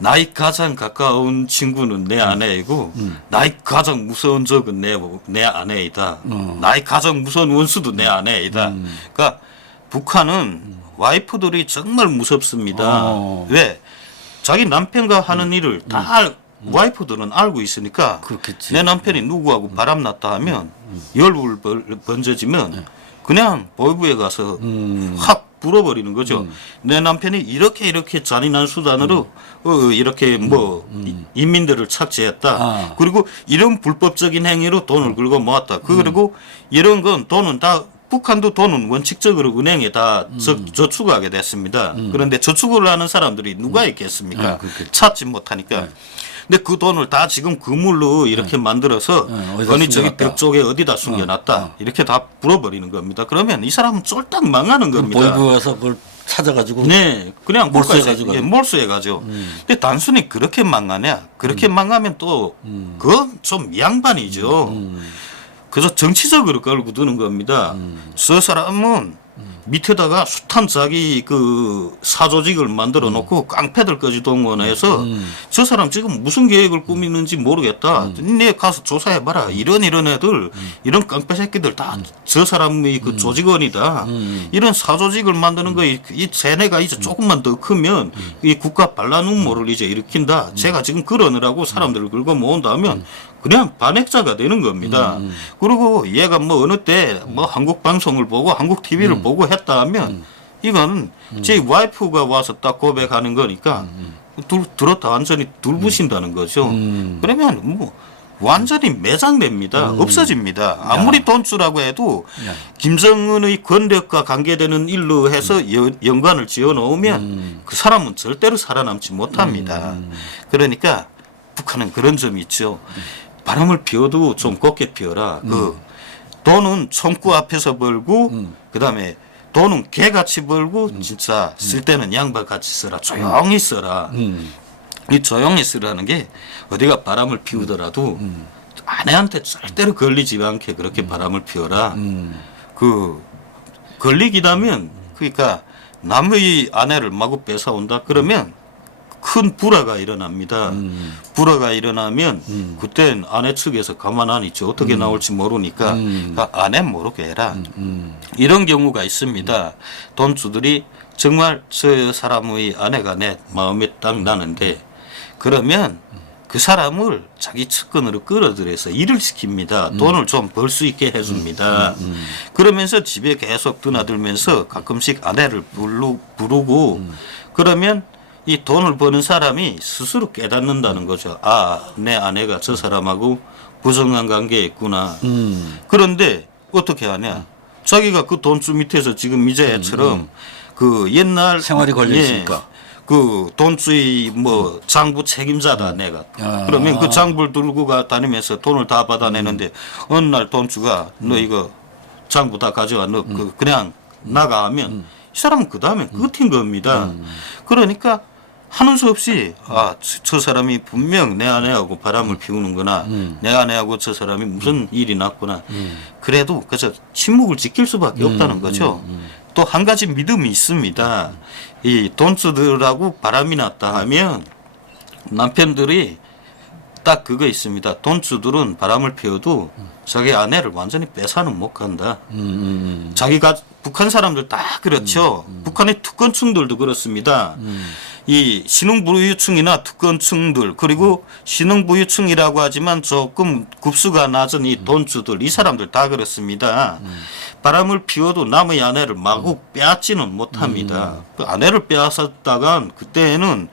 나이 가장 가까운 친구는 내 아내이고 나이 가장 무서운 적은 내 아내이다. 나이 가장 무서운 원수도 내 아내이다. 그러니까 북한은 와이프들이 정말 무섭습니다. 왜? 자기 남편과 하는 일을 다 와이프들은 알고 있으니까 그렇겠지. 내 남편이 누구하고 바람났다 하면 열불 번져지면 그냥 보이부에 가서 확 불어버리는 거죠. 내 남편이 이렇게 잔인한 수단으로 이렇게 뭐 인민들을 착취했다. 아. 그리고 이런 불법적인 행위로 돈을 긁어 모았다. 그리고 이런 건 돈은 다 북한도 돈은 원칙적으로 은행에 다 저축하게 됐습니다. 그런데 저축을 하는 사람들이 누가 있겠습니까? 아, 그렇겠죠. 찾지 못하니까. 근데 그 돈을 다 지금 그물로 이렇게 만들어서 어디다 어느 저기 숨겨놨다. 벽 쪽에 어디다 숨겨놨다. 이렇게 다 불어버리는 겁니다. 그러면 이 사람은 쫄딱 망하는 겁니다. 보이부에서 그걸 찾아가지고 네, 그냥 몰수해 국가에서 가지고. 몰수해 가죠. 근데 단순히 그렇게 망하냐? 그렇게 망하면 또 그건 좀 양반이죠. 그래서 정치적으로 걸고 드는 겁니다. 저 사람은 밑에다가 숱한 자기 그 사조직을 만들어 놓고 깡패들까지 동원해서 저 사람 지금 무슨 계획을 꾸미는지 모르겠다. 네 가서 조사해봐라. 이런 애들, 이런 깡패 새끼들 다 저 사람의 그 조직원이다. 이런 사조직을 만드는 거 이 세뇌가 이제 조금만 더 크면 이 국가 반란 음모를 이제 일으킨다. 제가 지금 그러느라고 사람들을 긁어 모은다 하면 그냥 반핵자가 되는 겁니다. 그리고 얘가 뭐 어느 때 뭐 한국 방송을 보고 한국 TV를 보고 했다 하면 이건 제 와이프가 와서 딱 고백하는 거니까 들었다 완전히 둘부신다는 거죠. 그러면 뭐 완전히 매장됩니다. 없어집니다. 아무리 돈주라고 해도 김정은의 권력과 관계되는 일로 해서 연관을 지어 놓으면 그 사람은 절대로 살아남지 못합니다. 그러니까 북한은 그런 점이 있죠. 바람을 피워도 좀 곱게 피워라. 그 돈은 총구 앞에서 벌고 그다음에 돈은 개같이 벌고 진짜 쓸 때는 양발같이 써라. 조용히 써라. 이 조용히 쓰라는 게 어디가 바람을 피우더라도 아내한테 절대로 걸리지 않게 그렇게 바람을 피워라. 그 걸리기다면 그러니까 남의 아내를 마구 뺏어온다 그러면 큰 불화가 일어납니다. 불화가 일어나면 그땐 아내 측에서 가만 안 있죠. 어떻게 나올지 모르니까 그러니까 아내 모르게 해라. 이런 경우가 있습니다. 돈주들이 정말 저 사람의 아내가 내 마음에 딱 나는데 그러면 그 사람을 자기 측근으로 끌어들여서 일을 시킵니다. 돈을 좀 벌 수 있게 해줍니다. 그러면서 집에 계속 드나들면서 가끔씩 아내를 부르고 그러면 이 돈을 버는 사람이 스스로 깨닫는다는 거죠. 아, 내 아내가 저 사람하고 부정한 관계에 있구나. 그런데 어떻게 하냐. 자기가 그 돈주 밑에서 지금 이제처럼 그 옛날 생활이 걸려 있으니까. 그 돈주의 뭐 장부 책임자다 내가. 그러면 그 장부를 들고 다니면서 돈을 다 받아내는데 어느 날 돈주가 너 이거 장부 다 가져와 너 그냥 나가 하면 이 사람은 그 다음에 끝인 겁니다. 그러니까 하는 수 없이 저 사람이 분명 내 아내하고 바람을 피우는구나. 내 아내하고 저 사람이 무슨 일이 났구나. 그래도 그저 침묵을 지킬 수밖에 없다는 거죠. 또 한 가지 믿음이 있습니다. 이 돈주들하고 바람이 났다 하면 남편들이 딱 그거 있습니다. 돈주들은 바람을 피워도 자기 아내를 완전히 빼서는 못 간다. 자기가 북한 사람들 다 그렇죠. 북한의 특권층들도 그렇습니다. 이 신흥부유층이나 특권층들 그리고 신흥부유층이라고 하지만 조금 급수가 낮은 이 돈주들 이 사람들 다 그렇습니다. 바람을 피워도 남의 아내를 마구 빼앗지는 못합니다. 그 아내를 빼앗았다간 그때는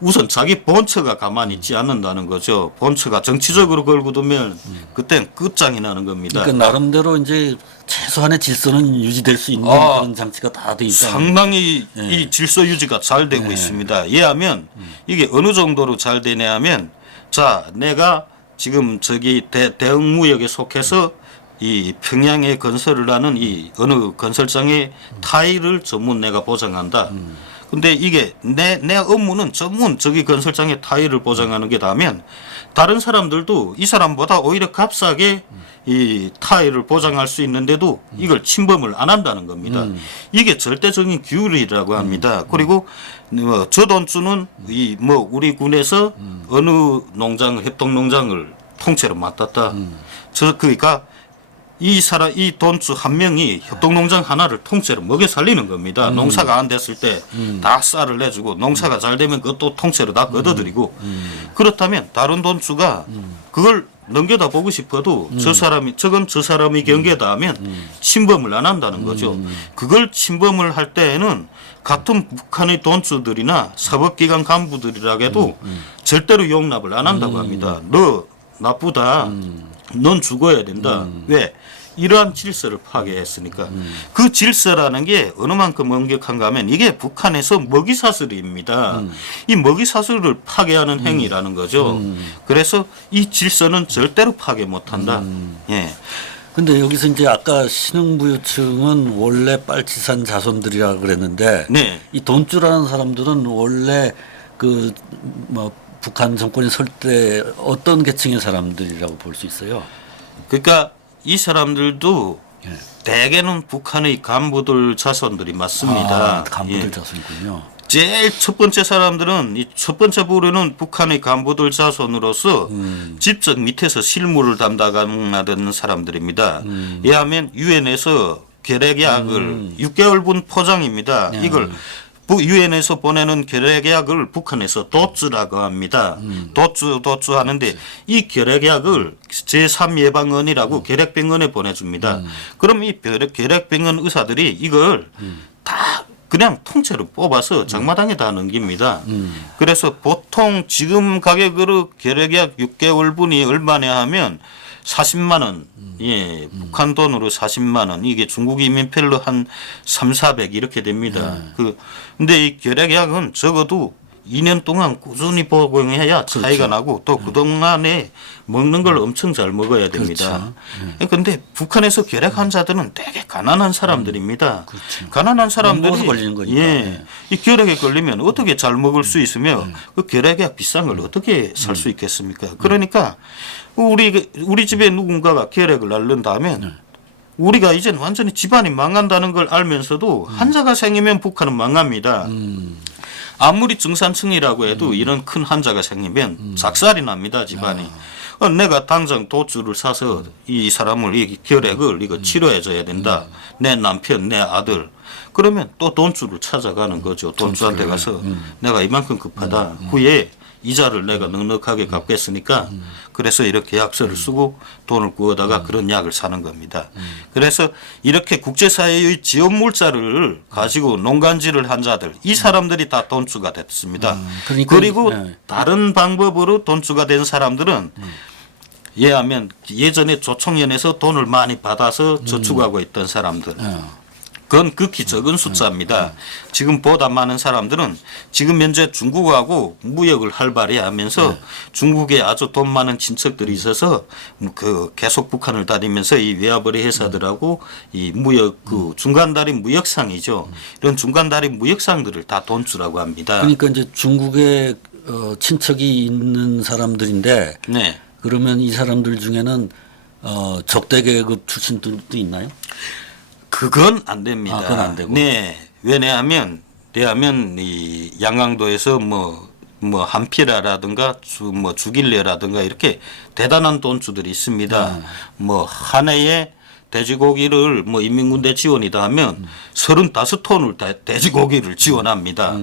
우선 자기 본처가 가만히 있지 않는다는 거죠. 본처가 정치적으로 걸고 두면 그땐 끝장이 나는 겁니다. 그러니까 나름대로 이제 최소한의 질서는 유지될 수 있는 그런 장치가 다 돼 있다. 상당히 이 질서 유지가 잘 되고 있습니다. 이해하면 이게 어느 정도로 잘 되냐 하면 자 내가 지금 저기 대흥무역에 속해서 이 평양에 건설을 하는 이 어느 건설장의 타일을 전문 내가 보장한다. 근데 이게 내 업무는 전문 저기 건설장의 타일을 보장하는 게 다면 다른 사람들도 이 사람보다 오히려 값싸게 이 타일을 보장할 수 있는데도 이걸 침범을 안 한다는 겁니다. 이게 절대적인 규율이라고 합니다. 그리고 저 돈주는 이 뭐 우리 군에서 어느 농장 협동 농장을 통째로 맡았다. 그러니까 이 돈주 한 명이 협동농장 하나를 통째로 먹여 살리는 겁니다. 농사가 안 됐을 때 다 쌀을 내주고 농사가 잘 되면 그것도 통째로 다 걷어들이고 그렇다면 다른 돈주가 그걸 넘겨다 보고 싶어도 저건 저 사람이 경계다 하면 침범을 안 한다는 거죠. 그걸 침범을 할 때에는 같은 북한의 돈주들이나 사법기관 간부들이라 해도 절대로 용납을 안 한다고 합니다. 너 나쁘다. 넌 죽어야 된다. 왜? 이러한 질서를 파괴했으니까. 그 질서라는 게 어느 만큼 엄격한가 하면 이게 북한에서 먹이사슬입니다. 이 먹이사슬을 파괴하는 행위라는 거죠. 그래서 이 질서는 절대로 파괴 못한다. 예. 근데 여기서 이제 아까 신흥부유층은 원래 빨치산 자손들이라 그랬는데 네. 이 돈주라는 사람들은 원래 그 뭐 북한 정권이 설 때 어떤 계층의 사람들이라고 볼 수 있어요? 그러니까 이 사람들도 예. 대개는 북한의 간부들 자손들이 맞습니다. 간부들 예. 자손이군요. 제일 첫 번째 사람들은 이 첫 번째 부류는 북한의 간부들 자손으로서 직접 밑에서 실무를 담당하던 사람들입니다. 이에 하면 유엔에서 결핵약을 6개월분 포장입니다. 이걸 유엔에서 보내는 결핵약을 북한에서 도주라고 합니다. 도주 하는데 이 결핵약을 제3예방원이라고 결핵병원에 보내줍니다. 그럼 이 결핵병원 의사들이 이걸 다 그냥 통째로 뽑아서 장마당에다 넘깁니다. 그래서 보통 지금 가격으로 결핵약 6개월분이 얼마냐 하면 40만 원, 예, 북한 돈으로 40만 원, 이게 중국 이민펠로 한 3,400 이렇게 됩니다. 근데 이 결핵약은 적어도 2년 동안 꾸준히 복용해야 차이가 나고 또 그동안에 먹는 걸 엄청 잘 먹어야 됩니다. 그런데 북한에서 결핵 환자들은 되게 가난한 사람들입니다. 가난한 사람들이 걸리는 거니까. 예, 이 결핵에 걸리면 어떻게 잘 먹을 수 있으며 그 결핵약 비싼 걸 어떻게 살 수 있겠습니까? 그러니까 우리 집에 누군가가 결핵을 앓는다면 우리가 이젠 완전히 집안이 망한다는 걸 알면서도 환자가 생기면 북한은 망합니다. 아무리 중산층이라고 해도 이런 큰 환자가 생기면 작살이 납니다, 집안이. 내가 당장 도주를 사서 이 사람을 이 결핵을 이거 치료해 줘야 된다. 내 남편, 내 아들. 그러면 또 돈주를 찾아가는 거죠. 돈주한테 가서 내가 이만큼 급하다. 후에 이자를 내가 넉넉하게 갚겠으니까 그래서 이렇게 약서를 쓰고 돈을 구하다가 그런 약을 사는 겁니다. 그래서 이렇게 국제사회의 지원 물자를 가지고 농간질을 한 자들 이 사람들이 다 돈주가 됐습니다. 그러니까 그리고 다른 방법으로 돈주가 된 사람들은 예하면 예전에 조총련에서 돈을 많이 받아서 저축하고 있던 사람들. 그건 극히 적은 숫자입니다. 지금 보다 많은 사람들은 지금 현재 중국하고 무역을 활발히 하면서 중국에 아주 돈 많은 친척들이 있어서 그 계속 북한을 다니면서 이 외화벌이 회사들하고 이 무역 그 중간다리 무역상이죠. 이런 중간다리 무역상들을 다 돈주라고 합니다. 그러니까 이제 중국에 친척이 있는 사람들인데 네. 그러면 이 사람들 중에는 적대 계급 출신들도 있나요? 그건 안 됩니다. 그건 안 되고. 네. 왜냐하면 이 양강도에서 뭐 한피라라든가 주길래라든가 이렇게 대단한 돈주들이 있습니다. 뭐 한 해에 돼지고기를 뭐 인민군대 지원이다 하면 35톤을 돼지고기를 지원합니다.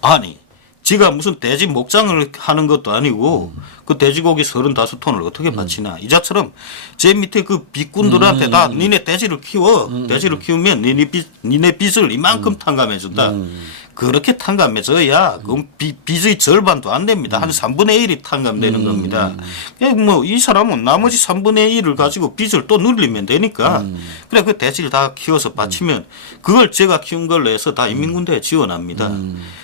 아니 지가 무슨 돼지 목장을 하는 것도 아니고 그 돼지고기 35톤을 어떻게 바치나. 이자처럼 제 밑에 그 빚꾼들한테 다 니네 돼지를 키워. 돼지를 키우면 니네 빚을 이만큼 탕감해 준다. 그렇게 탕감해줘야 그 빚의 절반도 안 됩니다. 한 3분의 1이 탕감되는 겁니다. 뭐 이 사람은 나머지 3분의 1을 가지고 빚을 또 늘리면 되니까 그래 그 돼지를 다 키워서 바치면 그걸 제가 키운 걸로 해서 다 인민군대에 지원합니다.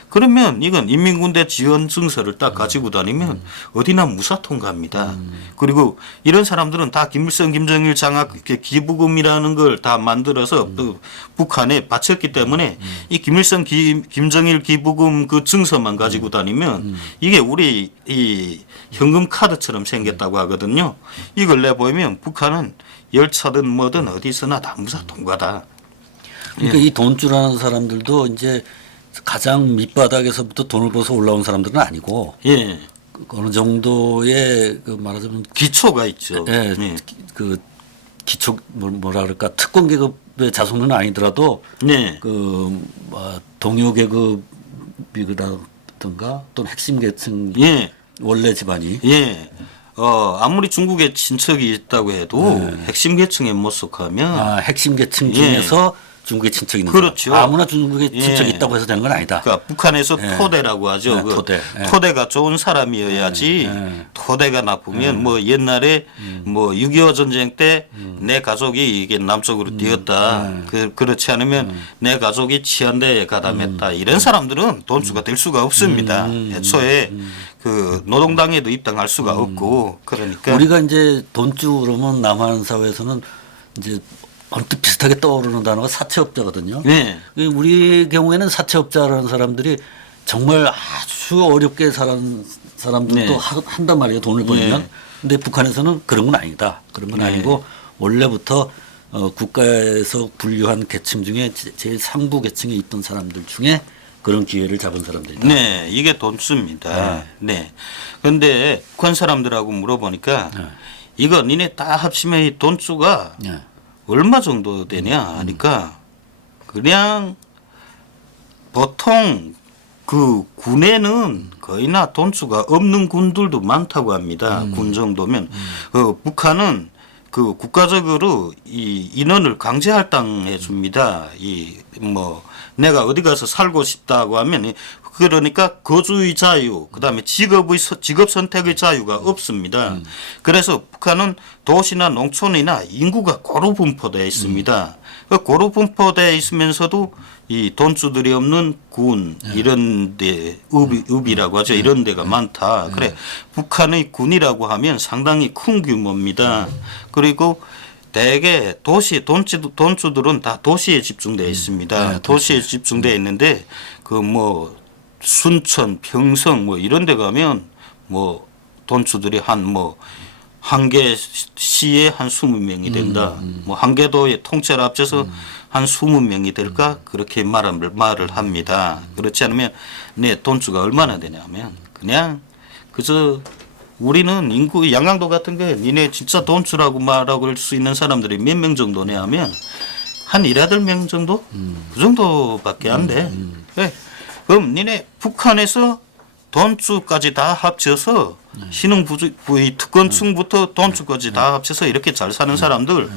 그러면 이건 인민군대 지원 증서를 딱 가지고 다니면 어디나 무사 통과합니다. 그리고 이런 사람들은 다 김일성, 김정일 장학 기부금이라는 걸 다 만들어서 또 북한에 바쳤기 때문에 이 김일성, 김정일 기부금 그 증서만 가지고 다니면 이게 우리 이 현금 카드처럼 생겼다고 하거든요. 이걸 내보이면 북한은 열차든 뭐든 어디서나 다 무사 통과다. 그러니까 이 돈주라는 사람들도 이제 가장 밑바닥에서부터 돈을 벌어서 올라온 사람들은 아니고 예. 어느 정도의 그 말하자면 기초가 있죠. 예, 네. 그 기초 뭐라 그럴까 특권 계급의 자손은 아니더라도 네. 동요 계급이라든가 또는 핵심 계층 예. 원래 집안이 예. 아무리 중국에 친척이 있다고 해도 핵심 계층에 못 속하면 핵심 계층 예. 중에서 중국에 친척이 있는 그렇죠. 사람. 아무나 중국에 친척이 예. 있다고 해서 되는 건 아니다. 그러니까 북한에서 예. 토대라고 하죠. 예, 그 토대. 예. 토대가 좋은 사람이어야지 토대가 나쁘면 뭐 옛날에 뭐 6.25 전쟁 때 내 가족이 이게 남쪽으로 뛰었다. 그렇지 않으면 내 가족이 치안대에 가담했다. 이런 사람들은 돈주가 될 수가 없습니다. 애초에 그 노동당에도 입당할 수가 없고 그러니까 우리가 이제 돈주 그러면 남한 사회에서는 이제 언뜻 비슷하게 떠오르는 단어가 사채업자거든요. 네. 우리 경우에는 사채업자라는 사람들이 정말 아주 어렵게 사는 사람들도 네. 한단 말이에요. 돈을 벌면. 네. 근데 북한에서는 그런 건 아니다. 그런 건 네. 아니고 원래부터 국가에서 분류한 계층 중에 제일 상부 계층에 있던 사람들 중에 그런 기회를 잡은 사람들이다. 네, 이게 돈주입니다. 네. 그런데 북한 사람들하고 물어보니까 이거 니네 다 합치면 이 돈주가 네. 얼마 정도 되냐 하니까 그냥 보통 그 군에는 거의나 돈수가 없는 군들도 많다고 합니다. 군 정도면 북한은 그 국가적으로 이 인원을 강제 할당해 줍니다. 이 뭐 내가 어디 가서 살고 싶다고 하면 그러니까 거주의 자유, 그다음에 직업 선택의 자유가 없습니다. 그래서 북한은 도시나 농촌이나 인구가 고루 분포되어 있습니다. 그 고루 분포되어 있으면서도 이 돈주들이 없는 군 이런 데 읍이라고 하죠. 이런 데가 많다. 그래 북한의 군이라고 하면 상당히 큰 규모입니다. 그리고 대개 도시 돈주들은 다 도시에 집중되어 있습니다. 도시에 집중되어 있는데 그 뭐 순천, 평성 뭐 이런 데 가면 뭐 돈주들이 한 개 시에 한 20명이 된다. 뭐 한 개도의 통째로 합쳐서 한 20명이 될까? 그렇게 말을 합니다. 그렇지 않으면 내 돈주가 얼마나 되냐면 그냥 그저 우리는 인구 양강도 같은 게 니네 진짜 돈주라고 말하고 할 수 있는 사람들이 몇 명 정도냐 하면 한 1~8명 정도? 그 정도밖에 안 돼. 네. 그럼 니네 북한에서 돈주까지 다 합쳐서 신흥부의 특권층부터 돈주까지 다 합쳐서 이렇게 잘 사는 사람들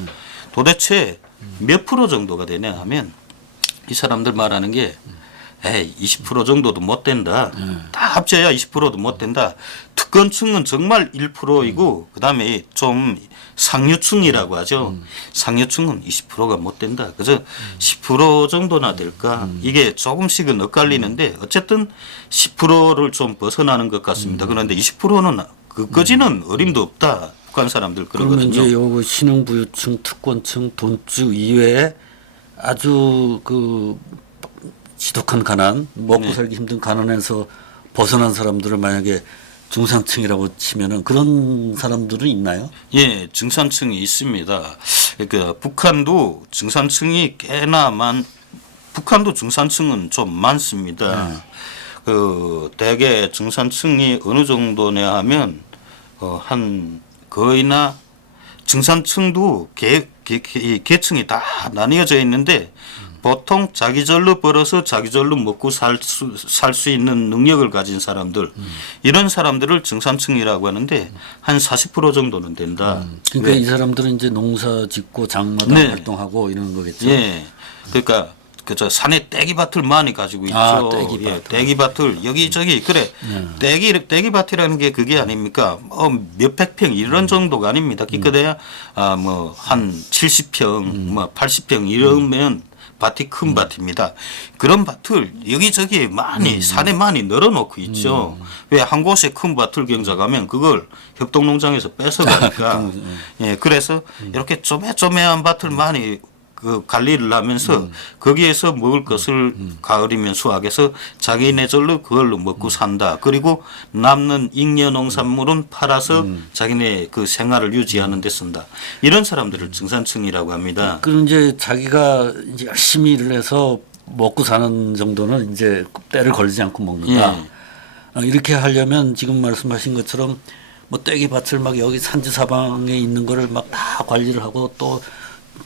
도대체 몇 프로 정도가 되냐 하면 이 사람들 말하는 게 20% 정도도 못 된다. 다 합쳐야 20%도 못 된다. 특권층은 정말 1%이고 그다음에 좀 상류층이라고 하죠. 상류층은 20%가 못 된다. 그래서 10% 정도나 될까? 이게 조금씩은 엇갈리는데 어쨌든 10%를 좀 벗어나는 것 같습니다. 그런데 20%는 그까지는 어림도 없다. 북한 사람들 그러면 그러거든요. 이제 요 신흥부유층, 특권층, 돈주 이외에 아주 그 지독한 가난, 먹고 살기 힘든 가난에서 벗어난 사람들을 만약에 중산층이라고 치면은 그런 사람들은 있나요? 예, 중산층이 있습니다. 그러니까 북한도 중산층이 북한도 중산층은 좀 많습니다. 그 대개 중산층이 어느 정도냐 하면 한 거의나 중산층도 계층이 다 나뉘어져 있는데 보통 자기 절로 벌어서 자기 절로 먹고 살 수 있는 능력을 가진 사람들 이런 사람들을 중산층이라고 하는데 한 40% 정도는 된다. 그러니까 이 사람들은 이제 농사 짓고 장마당 네. 활동하고 이런 거겠죠. 예. 그러니까 그저 산에 떼기밭을 많이 가지고 있죠. 떼기밭. 예, 떼기밭을 여기저기 그래. 떼기밭이라는 게 그게 아닙니까? 몇백 평 이런 정도가 아닙니다. 기껏해야 뭐 한 70평, 뭐 80평 이러면 밭이 큰 밭입니다. 그런 밭을 여기저기 많이 산에 많이 널어놓고 있죠. 왜 한 곳에 큰 밭을 경작하면 그걸 협동농장에서 뺏어가니까. 예, 그래서 이렇게 쪼매쪼매한 밭을 많이 그 관리를 하면서 거기에서 먹을 것을 가을이면 수확해서 자기네 절로 그걸로 먹고 산다. 그리고 남는 잉여 농산물은 팔아서 자기네 그 생활을 유지하는 데 쓴다. 이런 사람들을 중산층이라고 합니다. 그럼 이제 자기가 이제 열심히 일을 해서 먹고 사는 정도는 이제 때를 걸리지 않고 먹는다. 이렇게 하려면 지금 말씀하신 것처럼 뭐 떼기밭을 막 여기 산지 사방에 있는 거를 막 다 관리를 하고 또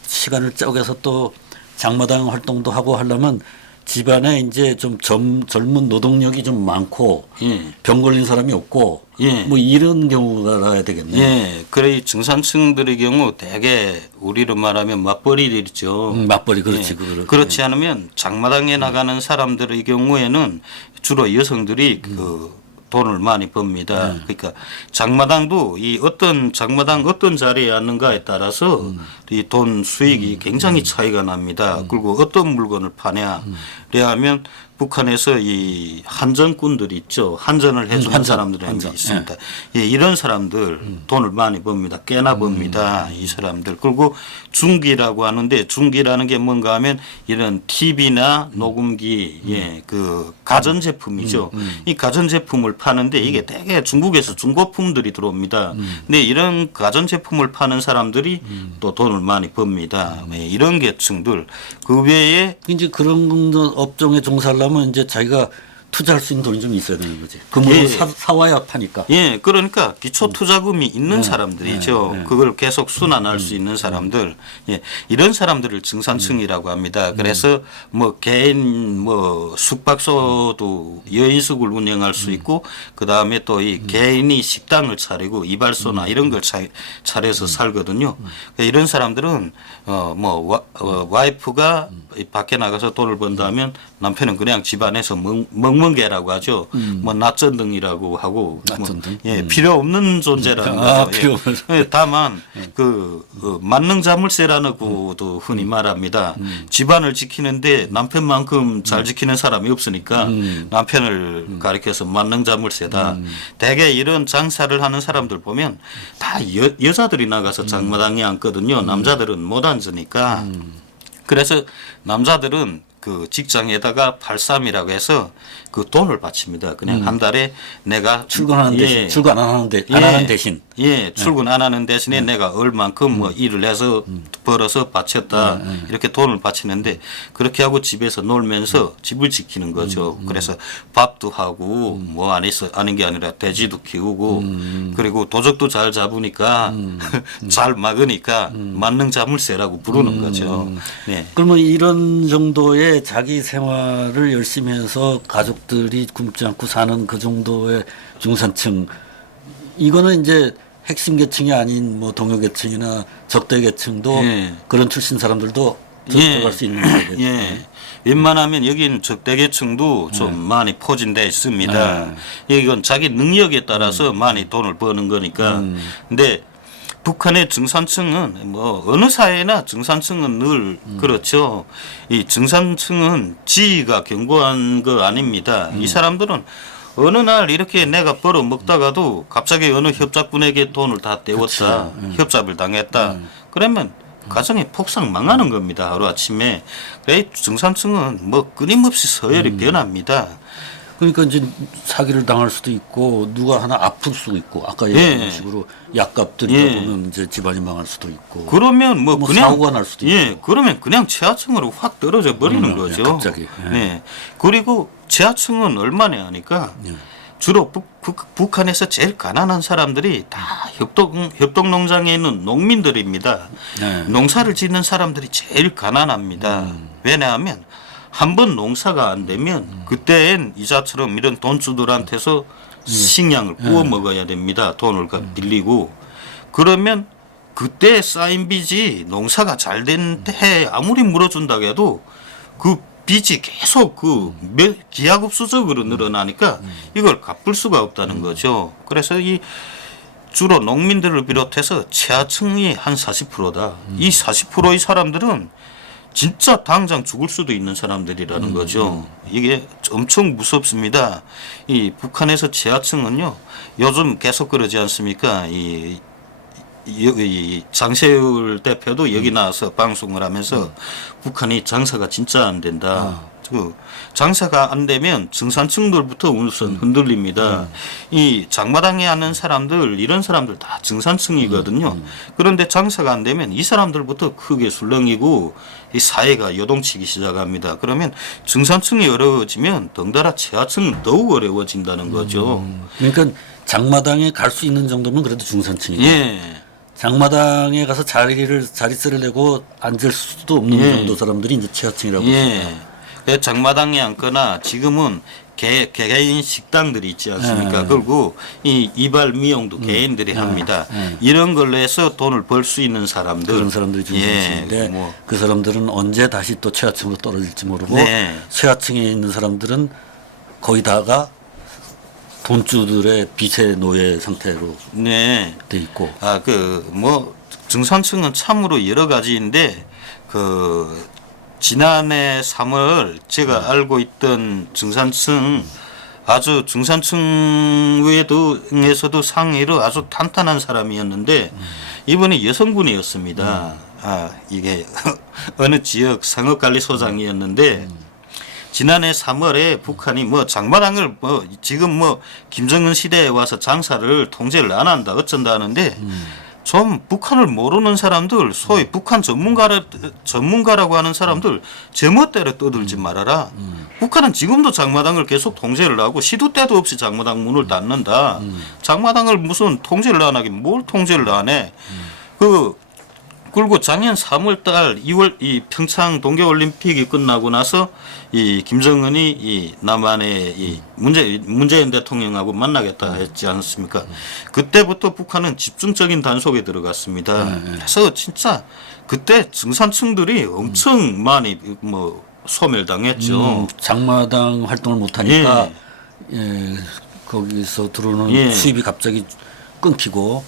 시간을 쪼개서 또 장마당 활동도 하고 하려면 집안에 이제 좀 젊은 노동력이 좀 많고 예. 병 걸린 사람이 없고 예. 뭐 이런 경우가 나야 되겠네요. 예, 그래 이 중산층들의 경우 대개 우리로 말하면 맞벌이들이죠. 맞벌이 그렇지. 예. 그렇지 않으면 장마당에 나가는 사람들의 경우에는 주로 여성들이 그 돈을 많이 법니다. 그러니까 장마당도 이 어떤 장마당 어떤 자리에 앉는가에 따라서 이 돈 수익이 굉장히 차이가 납니다. 그리고 어떤 물건을 파냐. 그래야하면 북한에서 이 한전꾼들이 있죠. 한전을 해주는 한전, 사람들이 한전. 있습니다. 예, 이런 사람들 돈을 많이 법니다. 꽤나 법니다. 이 사람들. 그리고 중기라고 하는데 중기라는 게 뭔가 하면 이런 TV나 녹음기, 예, 그 가전제품이죠. 이 가전제품을 파는데 이게 대개 중국에서 중고품들이 들어옵니다. 근데 이런 가전제품을 파는 사람들이 또 돈을 많이 법니다. 예, 이런 계층들. 그 외에 이제 그런 업종에 종사하려면 이제 자기가 투자할 수 있는 돈이 좀 있어야 되는 거지. 그 물건 예. 사와야 파니까. 예, 그러니까 기초 투자금이 있는 사람들이죠. 그걸 계속 순환할 수 있는 사람들. 예, 이런 사람들을 증산층이라고 합니다. 그래서 뭐 개인 뭐 숙박소도 여인숙을 운영할 수 있고 그 다음에 또 이 개인이 식당을 차리고 이발소나 이런 걸 차려서 살거든요. 그러니까 이런 사람들은 와이프가 밖에 나가서 돈을 번다면 남편은 그냥 집안에서 먹멍개라고 하죠. 뭐 낯전등이라고 하고 낯전등? 예, 필요 없는 존재라는 아, 거죠. 필요 없는. 예, 다만 만능자물쇠라고도 흔히 말합니다. 집안을 지키는데 남편만큼 잘 지키는 사람이 없으니까 남편을 가리켜서 만능자물쇠다. 대개 이런 장사를 하는 사람들 보면 다 여자들이 나가서 장마당에 앉거든요. 남자들은 못 앉으니까. 그래서 남자들은 그 직장에다가 83이라고 해서 그 돈을 바칩니다. 그냥 한 달에 내가 출근하는 대신 출근 안 하는 대신. 예, 출근 안 하는 대신에 내가 얼만큼 뭐 일을 해서 벌어서 바쳤다 이렇게 돈을 바치는데 그렇게 하고 집에서 놀면서 집을 지키는 거죠. 그래서 밥도 하고 뭐 아닌 게 아니라 돼지도 키우고 그리고 도적도 잘 잡으니까 잘 막으니까 만능자물쇠라고 부르는 거죠. 네. 그러면 이런 정도의 자기 생활을 열심히 해서 가족들이 굶지 않고 사는 그 정도의 중산층, 이거는 이제 핵심 계층이 아닌 뭐 동료 계층이나 적대 계층도 예. 그런 출신 사람들도 예. 들어갈 수 있는 거겠죠. 예. 웬만하면 여기는 적대계층도 좀 많이 포진돼 있습니다. 이건 자기 능력에 따라서 많이 돈을 버는 거니까. 근데 북한의 중산층은 뭐 어느 사회나 중산층은 늘 그렇죠. 이 중산층은 지위가 견고한 거 아닙니다. 이 사람들은 어느 날 이렇게 내가 벌어 먹다가도 갑자기 어느 협작꾼에게 돈을 다 떼웠다. 협잡을 당했다. 그러면 가정이 폭삭 망하는 겁니다. 하루아침에. 그래 중산층은 뭐 끊임없이 서열이 변합니다. 그러니까 이제 사기를 당할 수도 있고 누가 하나 아플 수도 있고 아까 얘기한 식으로 약값들이 예. 보면 이제 집안이 망할 수도 있고 그러면 뭐 그냥 사고가 날 수도 예, 있고. 그러면 그냥 지하층으로 확 떨어져 버리는 거죠. 갑자기. 예. 네. 그리고 지하층은 얼마나 하니까 주로 북한에서 제일 가난한 사람들이 다 협동농장에 있는 농민들입니다. 네. 농사를 짓는 사람들이 제일 가난합니다. 왜냐하면 한 번 농사가 안 되면 그때엔 이자처럼 이런 돈주들한테서 식량을 구워 먹어야 됩니다. 돈을 빌리고. 그러면 그때 쌓인 빚이 농사가 잘 된 해 아무리 물어준다고 해도 그 빚이 계속 기하급수적으로 늘어나니까 이걸 갚을 수가 없다는 거죠. 그래서 이 주로 농민들을 비롯해서 최하층이 한 40%다. 이 40%의 사람들은 진짜 당장 죽을 수도 있는 사람들이라는 거죠. 이게 엄청 무섭습니다. 이 북한에서 지하층은요, 요즘 계속 그러지 않습니까? 이 장세율 대표도 여기 나와서 방송을 하면서 북한이 장사가 진짜 안 된다. 그 장사가 안 되면 중산층들부터 우선 흔들립니다. 이 장마당에 앉는 사람들 이런 사람들 다 중산층이거든요. 그런데 장사가 안 되면 이 사람들부터 크게 술렁이고 이 사회가 요동치기 시작합니다. 그러면 중산층이 어려워지면 덩달아 최하층은 더욱 어려워진다는 거죠. 그러니까 장마당에 갈 수 있는 정도면 그래도 중산층이고 예. 장마당에 가서 자리세를 내고 앉을 수도 없는 정도 사람들이 이제 최하층이라고 예. 합니다. 장마당에 앉거나 지금은 개인 식당들이 있지 않습니까? 네. 그리고 이 이발 미용도 개인들이 합니다. 이런 걸로 해서 돈을 벌 수 있는 사람들 그런 사람들이 중요한데 뭐 그 사람들은 언제 다시 또 최하층으로 떨어질지 모르고 네. 최하층에 있는 사람들은 거의 다가 돈주들의 빚의 노예 상태로 네. 돼 있고 뭐 중산층은 참으로 여러 가지인데 지난해 3월 제가 알고 있던 중산층 아주 중산층 외에서도 상위로 아주 탄탄한 사람이었는데 이번에 여성분이었습니다. 이게 어느 지역 상업관리소장이었는데 지난해 3월에 북한이 뭐 장마당을 뭐 지금 뭐 김정은 시대에 와서 장사를 통제를 안 한다 어쩐다 하는데 좀 북한을 모르는 사람들 소위 북한 전문가라고 하는 사람들 제멋대로 떠들지 말아라. 북한은 지금도 장마당을 계속 통제를 하고 시도 때도 없이 장마당 문을 닫는다. 장마당을 무슨 통제를 안 하긴 뭘 통제를 안 해. 그리고 작년 3월 달 2월 이 평창 동계올림픽이 끝나고 나서 이 김정은이 이 남한의 이 문재인 대통령하고 만나겠다 했지 않습니까? 그때부터 북한은 집중적인 단속에 들어갔습니다. 그래서 진짜 그때 중산층들이 엄청 많이 뭐 소멸당했죠. 장마당 활동을 못 하니까 거기서 들어오는 수입이 갑자기 끊기고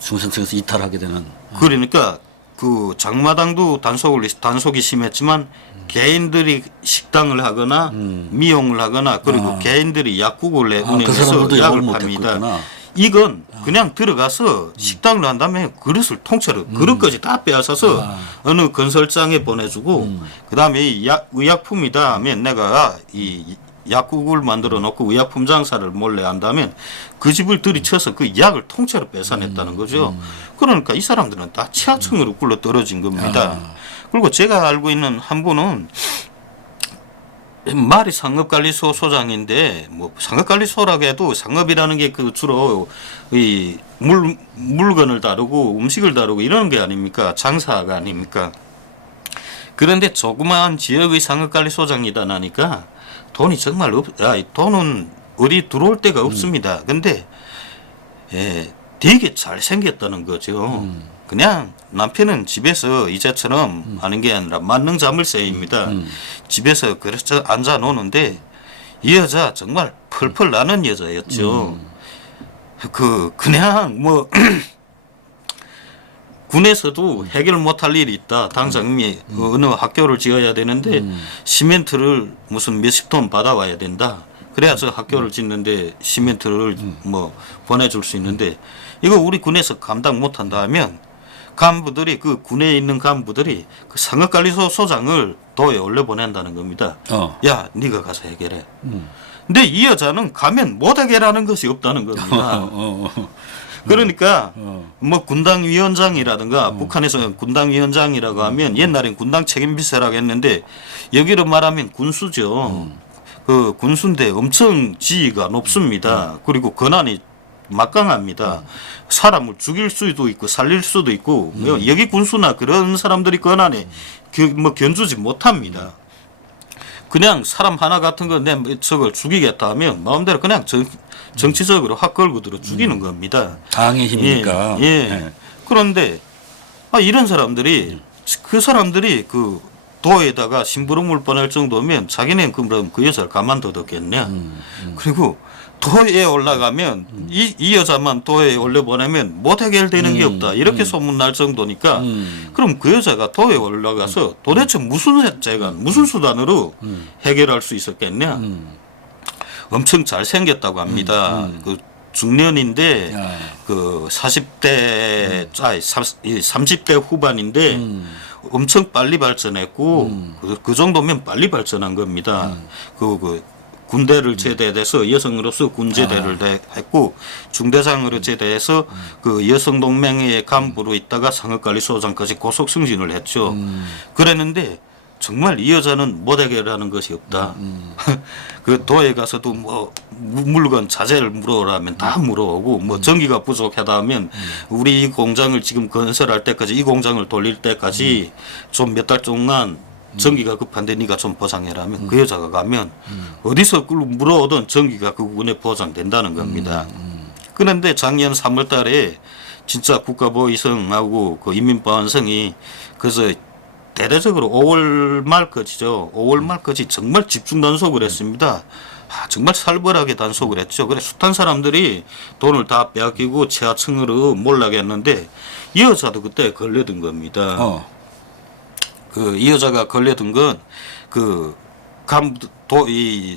중산층에서 이탈하게 되는. 그러니까 그 장마당도 단속이 심했지만 개인들이 식당을 하거나 미용을 하거나 그리고 개인들이 약국을 운영해서 그 약을 팝니다. 이건 그냥 들어가서 식당을 한 다음에 그릇을 통째로 그릇까지 다 빼앗아서 어느 건설장에 보내주고 그다음에 이 의약품이다 하면 내가 이 약국을 만들어 놓고 의약품 장사를 몰래 한다면 그 집을 들이쳐서 그 약을 통째로 뺏어냈다는 거죠. 그러니까 이 사람들은 다 치하층으로 굴러 떨어진 겁니다. 그리고 제가 알고 있는 한 분은 말이 상업관리소 소장인데 뭐 상업관리소라고 해도 상업이라는 게 그 주로 이 물건을 다루고 음식을 다루고 이러는 게 아닙니까? 장사가 아닙니까? 그런데 조그마한 지역의 상업관리소장이다 나니까 돈이 정말 돈은 어디 들어올 데가 없습니다. 근데 되게 잘생겼다는 거죠. 그냥 남편은 집에서 이제처럼 하는 게 아니라 만능 자물쇠입니다. 집에서 그래서 앉아 노는데 이 여자 정말 펄펄 나는 여자였죠. 그냥 뭐 군에서도 해결 못할 일이 있다. 당장 어느 학교를 지어야 되는데 시멘트를 무슨 몇십 톤 받아와야 된다. 그래야 저 학교를 짓는데 시멘트를 뭐 보내줄 수 있는데 이거 우리 군에서 감당 못한다 하면 간부들이 그 군에 있는 간부들이 그 상업관리소 소장을 도에 올려 보낸다는 겁니다. 야, 네가 가서 해결해. 근데 이 여자는 가면 못 해결하는 것이 없다는 겁니다. 그러니까 뭐 군당위원장이라든가 북한에서는 군당위원장이라고 하면 옛날엔 군당 책임비서라고 했는데 여기로 말하면 군수죠. 그 군수인데 엄청 지위가 높습니다. 그리고 권한이 막강합니다. 사람을 죽일 수도 있고 살릴 수도 있고 여기 군수나 그런 사람들이 권한에 견주지 못합니다. 그냥 사람 하나 같은 거 내 저걸 죽이겠다 하면 마음대로 그냥 정치적으로 확 걸고 들어 죽이는 겁니다. 당의 힘이니까. 그런데 이런 사람들이 그 사람들이 그 도에다가 심부름을 보낼 정도면 자기는 그럼 그 여자를 가만둬뒀겠냐. 그리고 도에 올라가면 이 여자만 도에 올려보내면 못 해결되는 게 없다. 이렇게 소문날 정도니까 그럼 그 여자가 도에 올라가서 도대체 무슨 재간, 무슨 수단으로 해결할 수 있었겠냐. 엄청 잘생겼다고 합니다. 그 중년인데 그 40대, 30대 후반인데 엄청 빨리 발전했고 그 정도면 빨리 발전한 겁니다. 군대를 제대해서 여성으로서 군제대를 했고 중대장으로 제대해서 그 여성동맹의 간부로 있다가 상업관리소장까지 고속 승진을 했죠. 그랬는데 정말 이 여자는 못 해결하는 것이 없다. 그 도에 가서도 뭐 물건 자재를 물어오라면 다 물어오고 뭐 전기가 부족하다 하면 우리 이 공장을 지금 건설할 때까지 이 공장을 돌릴 때까지 좀 몇 달 동안 전기가 급한데 네가 좀 보장해라면 그 여자가 가면 어디서 그걸 물어오든 전기가 그 부분에 보장된다는 겁니다. 그런데 작년 3월 달에 진짜 국가보위성하고 그 인민보안성이 그래서 대대적으로 5월 말까지죠. 5월 말까지 정말 집중 단속을 했습니다. 정말 살벌하게 단속을 했죠. 그래 숱한 사람들이 돈을 다 빼앗기고 지하층으로 몰락했는데 이 여자도 그때 걸려든 겁니다. 그 이 여자가 걸려든 건 그 간부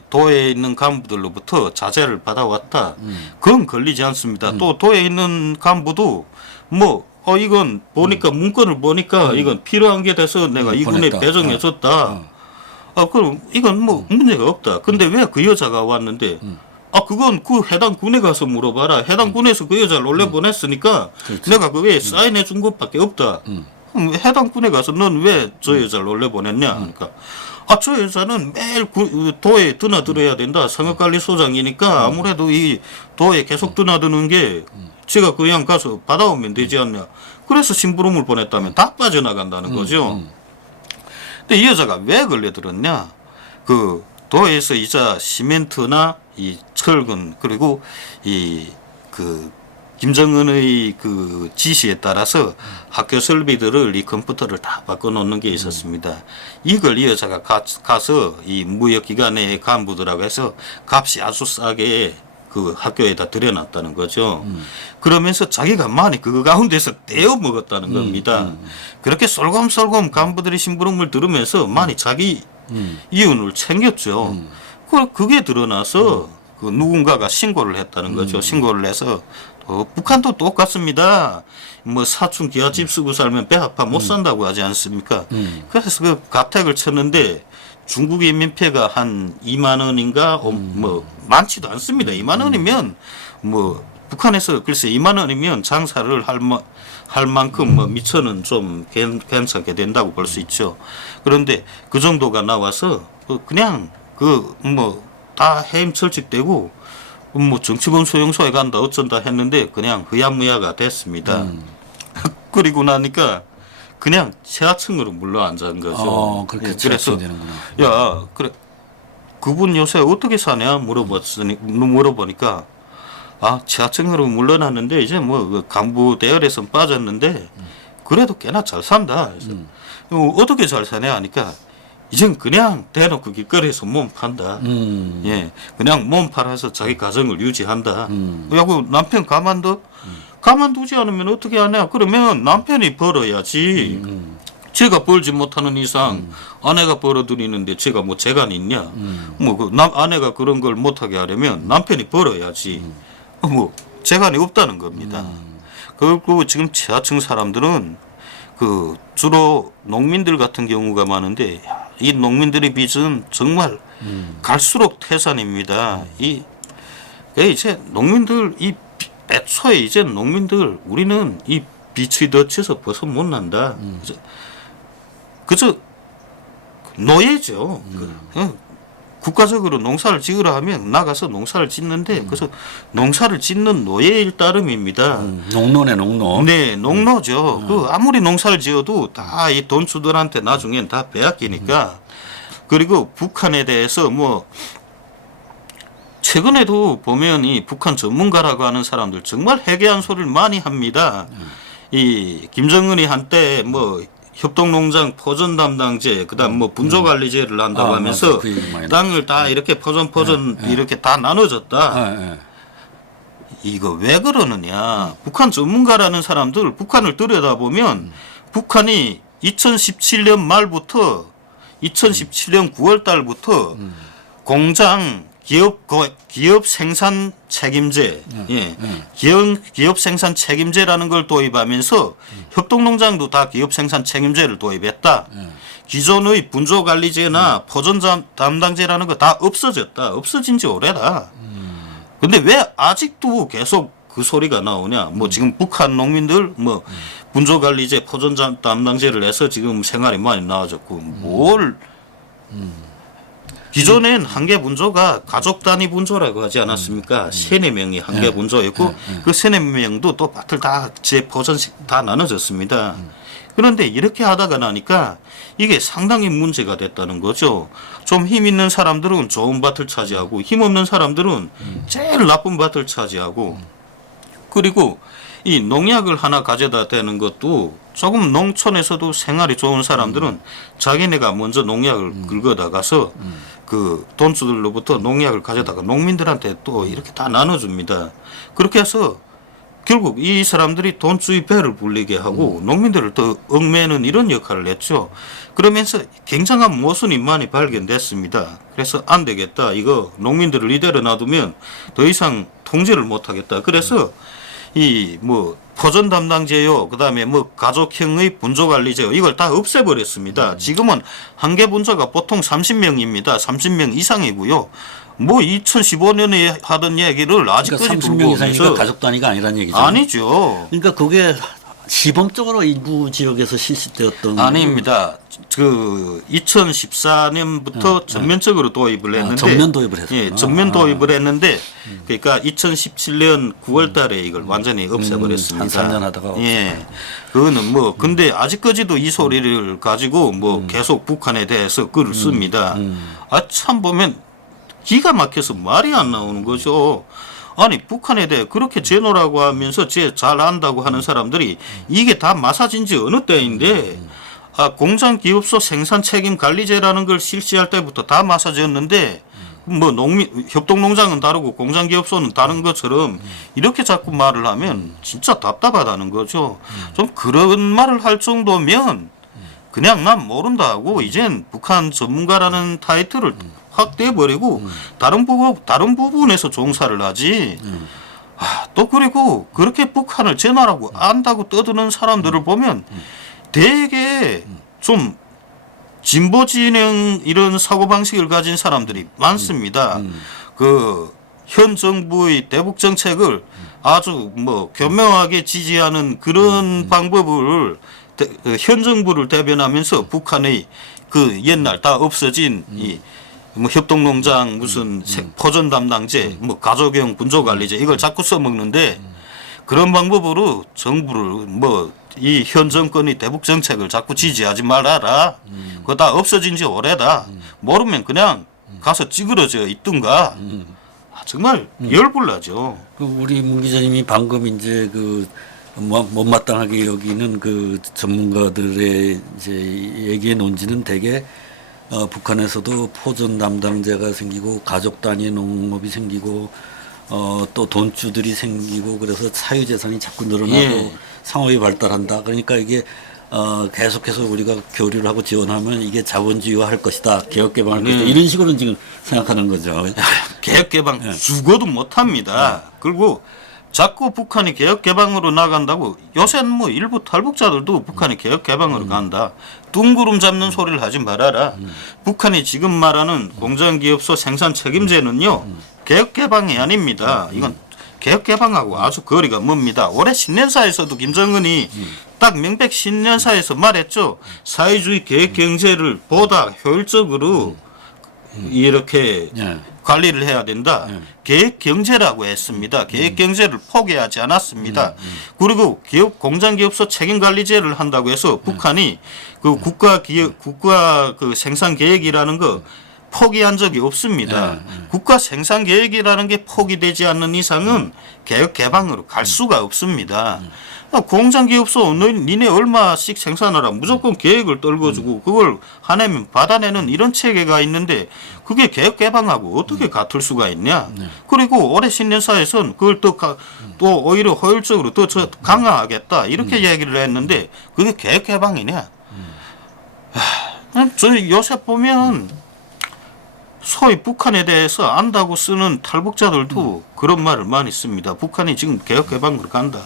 도에 있는 간부들로부터 자제를 받아왔다. 그건 걸리지 않습니다. 또 도에 있는 간부도 뭐 이건 보니까 문건을 보니까 이건 필요한 게 돼서 내가 이군에 보냈다. 배정해줬다. 그럼 이건 뭐 문제가 없다. 근데 왜 그 여자가 왔는데 그건 그 해당 군에 가서 물어봐라. 해당 군에서 그 여자를 원래 보냈으니까 내가 그게 사인해 준 것밖에 없다. 해당 군에 가서 넌 왜 저 여자를 원래 보냈냐? 그러니까 저 여자는 매일 도에 드나들어야 된다. 상업관리소장이니까 아무래도 이 도에 계속 드나드는 게 제가 그냥 가서 받아오면 되지 않냐. 그래서 심부름을 보냈다면 다 빠져나간다는 거죠. 근데 이 여자가 왜 걸려들었냐? 그 도에서 이자 시멘트나 이 철근 그리고 이 그 김정은의 그 지시에 따라서 학교 설비들을 이 컴퓨터를 다 바꿔놓는 게 있었습니다. 이걸 이 여자가 가서 이 무역기관의 간부들하고 해서 값이 아주 싸게 그 학교에다 들여놨다는 거죠. 그러면서 자기가 많이 그거 가운데서 떼어 먹었다는 겁니다. 그렇게 쏠검쏠검 간부들의 심부름을 들으면서 많이 자기 이윤을 챙겼죠. 그게 드러나서 그 누군가가 신고를 했다는 거죠. 신고를 해서 북한도 똑같습니다. 뭐 사춘 기아집 쓰고 살면 배 아파 못 산다고 하지 않습니까? 그래서 그 가택을 쳤는데 중국의 민폐가 한 2만 원인가 뭐 많지도 않습니다. 2만 원이면 뭐 북한에서 글쎄 2만 원이면 장사를 할 만큼 뭐 미천은 좀 괜찮게 된다고 볼 수 있죠. 그런데 그 정도가 나와서 그냥 그 뭐 다 해임 철칙되고 뭐 정치범 소용소에 간다 어쩐다 했는데 그냥 흐야무야가 됐습니다. 그리고 나니까 그냥 지하층으로 물러앉은 거죠. 그렇게 그래서 되는구나. 야 그래 그분 요새 어떻게 사냐 물어보니까 지하층으로 물러났는데 이제 뭐 간부 대열에선 빠졌는데 그래도 꽤나 잘 산다. 그래서 어떻게 잘 사냐 하니까 이젠 그냥 대놓고 길거리에서 몸 판다. 예, 그냥 몸 팔아서 자기 가정을 유지한다. 야구 남편 가만두지 않으면 어떻게 하냐? 그러면 남편이 벌어야지. 제가 벌지 못하는 이상 아내가 벌어들이는데 제가 뭐 재간이 있냐? 아내가 그런 걸 못하게 하려면 남편이 벌어야지. 뭐 재간이 없다는 겁니다. 그리고 지금 지하층 사람들은 그 주로 농민들 같은 경우가 많은데 이 농민들의 빚은 정말 갈수록 태산입니다. 이제 농민들 애초에 이제 농민들 우리는 이 빚의 덫에서 벗어 못 난다. 그저 노예죠. 국가적으로 농사를 지으라 하면 나가서 농사를 짓는데 그래서 농사를 짓는 노예일 따름입니다. 농노네 농노. 네, 농노죠. 그 아무리 농사를 지어도 다 이 돈주들한테 나중엔 다 빼앗기니까. 그리고 북한에 대해서 뭐 최근에도 보면 이 북한 전문가라고 하는 사람들 정말 해괴한 소리를 많이 합니다. 이 김정은이 한때 뭐 협동농장 포전 담당제, 그다음 뭐 분조관리제를 한다고 하면서 땅을 다 이렇게 포전 이렇게 다 나눠줬다. 이거 왜 그러느냐? 북한 전문가라는 사람들 북한을 들여다보면 북한이 2017년 말부터 2017년 9월 달부터 공장 기업 생산 책임제, 기업 생산 책임제라는 걸 도입하면서 협동농장도 다 기업 생산 책임제를 도입했다. 기존의 분조관리제나 포전 담당제라는 거 다 없어졌다. 없어진 지 오래다. 근데 왜 아직도 계속 그 소리가 나오냐? 뭐 지금 북한 농민들 뭐 분조관리제, 포전 담당제를 해서 지금 생활이 많이 나아졌고 뭘 기존엔 한계 분조가 가족 단위 분조라고 하지 않았습니까? 세네 명이 한계 분조였고 그 세네 명도 또 밭을 다 제 버전씩 다 나눠졌습니다. 그런데 이렇게 하다가 나니까 이게 상당히 문제가 됐다는 거죠. 좀 힘 있는 사람들은 좋은 밭을 차지하고 힘 없는 사람들은 제일 나쁜 밭을 차지하고 그리고 이 농약을 하나 가져다 대는 것도 조금 농촌에서도 생활이 좋은 사람들은 자기네가 먼저 농약을 긁어다가서 그 돈주들로부터 농약을 가져다가 농민들한테 또 이렇게 다 나눠줍니다. 그렇게 해서 결국 이 사람들이 돈주의 배를 불리게 하고 농민들을 더 얽매는 이런 역할을 했죠. 그러면서 굉장한 모순이 많이 발견됐습니다. 그래서 안 되겠다. 이거 농민들을 이대로 놔두면 더 이상 통제를 못 하겠다. 그래서 이 뭐 포전 담당제요, 그다음에 뭐 가족형의 분조관리제요, 이걸 다 없애버렸습니다. 지금은 한계 분조가 보통 30명입니다. 30명 이상이고요. 뭐 2015년에 하던 얘기를 아직까지 그러니까 들고 30명 이상이니까 오면서 가족 단위가 아니라는 얘기죠. 아니죠. 그러니까 그게 시범적으로 일부 지역에서 실시되었던 아닙니다. 그 2014년부터 전면적으로 도입을 했는데 전면 도입을 했어요. 예, 전면 도입을 했는데 그러니까 2017년 9월달에 이걸 완전히 없애버렸습니다. 한 3년 하다가 예, 그거는 뭐 근데 아직까지도 이 소리를 가지고 뭐 계속 북한에 대해서 글을 씁니다. 아 참 보면 기가 막혀서 말이 안 나오는 거죠. 아니 북한에 대해 그렇게 제노라고 하면서 제 잘 안다고 하는 사람들이 이게 다 마사진 지 어느 때인데 공장 기업소 생산 책임 관리제라는 걸 실시할 때부터 다 마사지였는데 뭐 농민 협동농장은 다르고 공장 기업소는 다른 것처럼 이렇게 자꾸 말을 하면 진짜 답답하다는 거죠. 좀 그런 말을 할 정도면 그냥 난 모른다 하고 이젠 북한 전문가라는 타이틀을 확 떼버리고 다른 부분에서 종사를 하지. 또 그리고 그렇게 북한을 제나라고 안다고 떠드는 사람들을 보면 되게 좀 진보 진영 이런 사고방식을 가진 사람들이 많습니다. 그 현 정부의 대북 정책을 아주 뭐 교묘하게 지지하는 그런 방법을 현 정부를 대변하면서 북한의 그 옛날 다 없어진 이 뭐 협동농장 무슨 포전 담당제 뭐 가족형 분조관리제 이걸 자꾸 써먹는데 그런 방법으로 정부를 뭐 이 현 정권의 대북 정책을 자꾸 지지하지 말아라. 그거 다 없어진 지 오래다. 모르면 그냥 가서 찌그러져 있든가. 정말 열불나죠. 그 우리 문 기자님이 방금 이제 그 못마땅하게 여기는 그 전문가들의 이제 얘기의 논지는 대개 북한에서도 포전 담당제가 생기고 가족 단위 농업이 생기고 또 돈주들이 생기고 그래서 사유재산이 자꾸 늘어나고 예. 상업이 발달한다. 그러니까 이게 계속해서 우리가 교류를 하고 지원하면 이게 자본주의화할 것이다. 개혁개방할 것이다. 이런 식으로 지금 생각하는 거죠. 개혁개방 죽어도 못합니다. 그리고 자꾸 북한이 개혁개방으로 나간다고 요새는 뭐 일부 탈북자들도 북한이 개혁개방으로 간다. 둥구름 잡는 소리를 하지 말아라. 북한이 지금 말하는 공장기업소 생산 책임제는요. 개혁개방이 아닙니다. 이건 개혁개방하고 아주 거리가 멉니다. 올해 신년사에서도 김정은이 딱 명백 신년사에서 말했죠. 사회주의 계획경제를 보다 효율적으로 이렇게 관리를 해야 된다. 계획경제라고 했습니다. 계획경제를 포기하지 않았습니다. 그리고 공장기업소 책임관리제를 한다고 해서 북한이 그 국가 그 생산계획이라는 거 포기한 적이 없습니다. 국가 생산계획이라는 게 포기되지 않는 이상은 개혁개방으로 갈 수가 없습니다. 공장기업소 니네 얼마씩 생산하라 무조건 계획을 떨궈주고 그걸 하내면 받아내는 이런 체계가 있는데 그게 개혁개방하고 어떻게 같을 수가 있냐. 그리고 올해 신년사에서는 그걸 또 오히려 효율적으로 더 강화하겠다 이렇게 얘기를 했는데 그게 개혁개방이냐. 저는 요새 보면 소위 북한에 대해서 안다고 쓰는 탈북자들도 그런 말을 많이 씁니다. 북한이 지금 개혁개방으로 간다.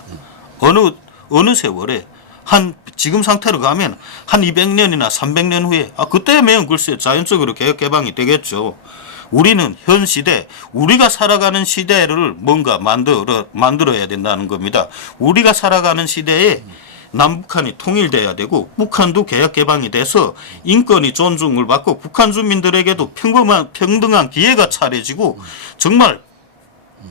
어느 세월에 지금 상태로 가면 한 200년이나 300년 후에 그때면 글쎄 자연적으로 개혁개방이 되겠죠. 우리는 현 시대 우리가 살아가는 시대를 뭔가 만들어야 된다는 겁니다. 우리가 살아가는 시대에 남북한이 통일돼야 되고 북한도 개혁 개방이 돼서 인권이 존중을 받고 북한 주민들에게도 평등한 기회가 차려지고 정말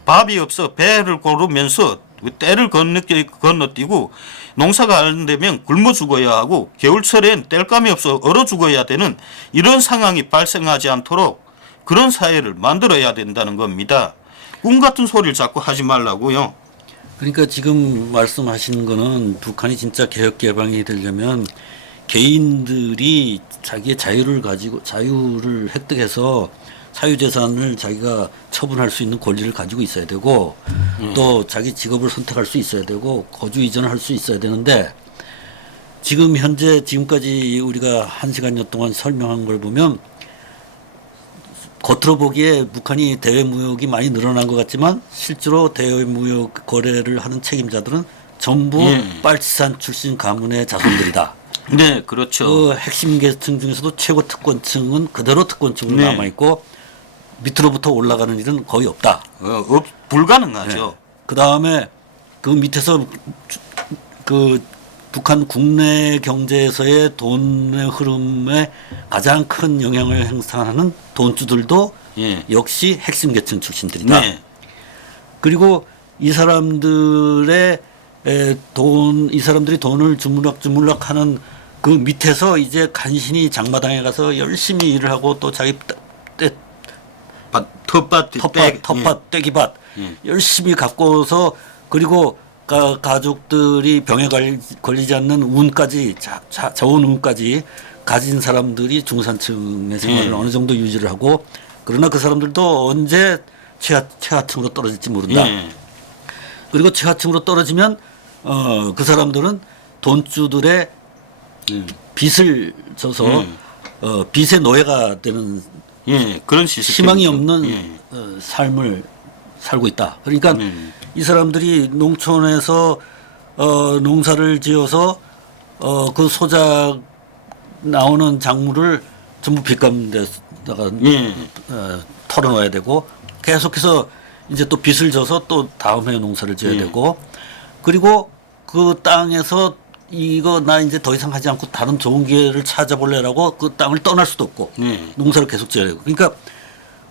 밥이 없어 배를 고르면서 때를 건너뛰고 농사가 안 되면 굶어 죽어야 하고 겨울철엔 땔감이 없어 얼어 죽어야 되는 이런 상황이 발생하지 않도록 그런 사회를 만들어야 된다는 겁니다. 꿈 같은 소리를 자꾸 하지 말라고요. 그러니까 지금 말씀하신 거는 북한이 진짜 개혁 개방이 되려면 개인들이 자기의 자유를 획득해서 사유재산을 자기가 처분할 수 있는 권리를 가지고 있어야 되고 또 자기 직업을 선택할 수 있어야 되고 거주 이전을 할 수 있어야 되는데 지금 현재 지금까지 우리가 1시간여 동안 설명한 걸 보면 겉으로 보기에 북한이 대외무역이 많이 늘어난 것 같지만 실제로 대외무역 거래를 하는 책임자들은 전부 빨치산 출신 가문의 자손들이다. 네, 그렇죠. 그 핵심 계층 중에서도 최고 특권층은 그대로 특권층으로 네. 남아있고 밑으로부터 올라가는 일은 거의 없다. 불가능하죠. 네. 그 다음에 그 밑에서 그 북한 국내 경제에서의 돈의 흐름에 가장 큰 영향을 행사하는 돈주들도 예. 역시 핵심 계층 출신들이다. 네. 그리고 이 사람들의 이 사람들이 돈을 주물럭주물럭하는 그 밑에서 이제 간신히 장마당에 가서 열심히 일을 하고 또 자기 텃밭, 떼기밭 열심히 가꿔서 그리고 가족들이 병에 걸리지 않는 운까지 좋은 운까지 가진 사람들이 중산층의 생활을 어느 정도 유지를 하고 그러나 그 사람들도 언제 최하층으로 떨어질지 모른다. 그리고 최하층으로 떨어지면 그 사람들은 돈주들의 빚을 져서 빚의 노예가 되는 그런 시스템 희망이 없는 삶을 살고 있다. 그러니까 이 사람들이 농촌에서 농사를 지어서 그 소작 나오는 작물을 전부 빚감대에다가 털어넣어야 되고 계속해서 이제 또 빚을 져서 또 다음 해에 농사를 지어야 되고 그리고 그 땅에서 이거 나 이제 더 이상 하지 않고 다른 좋은 기회를 찾아볼래라고 그 땅을 떠날 수도 없고 농사를 계속 지어야 되고 그러니까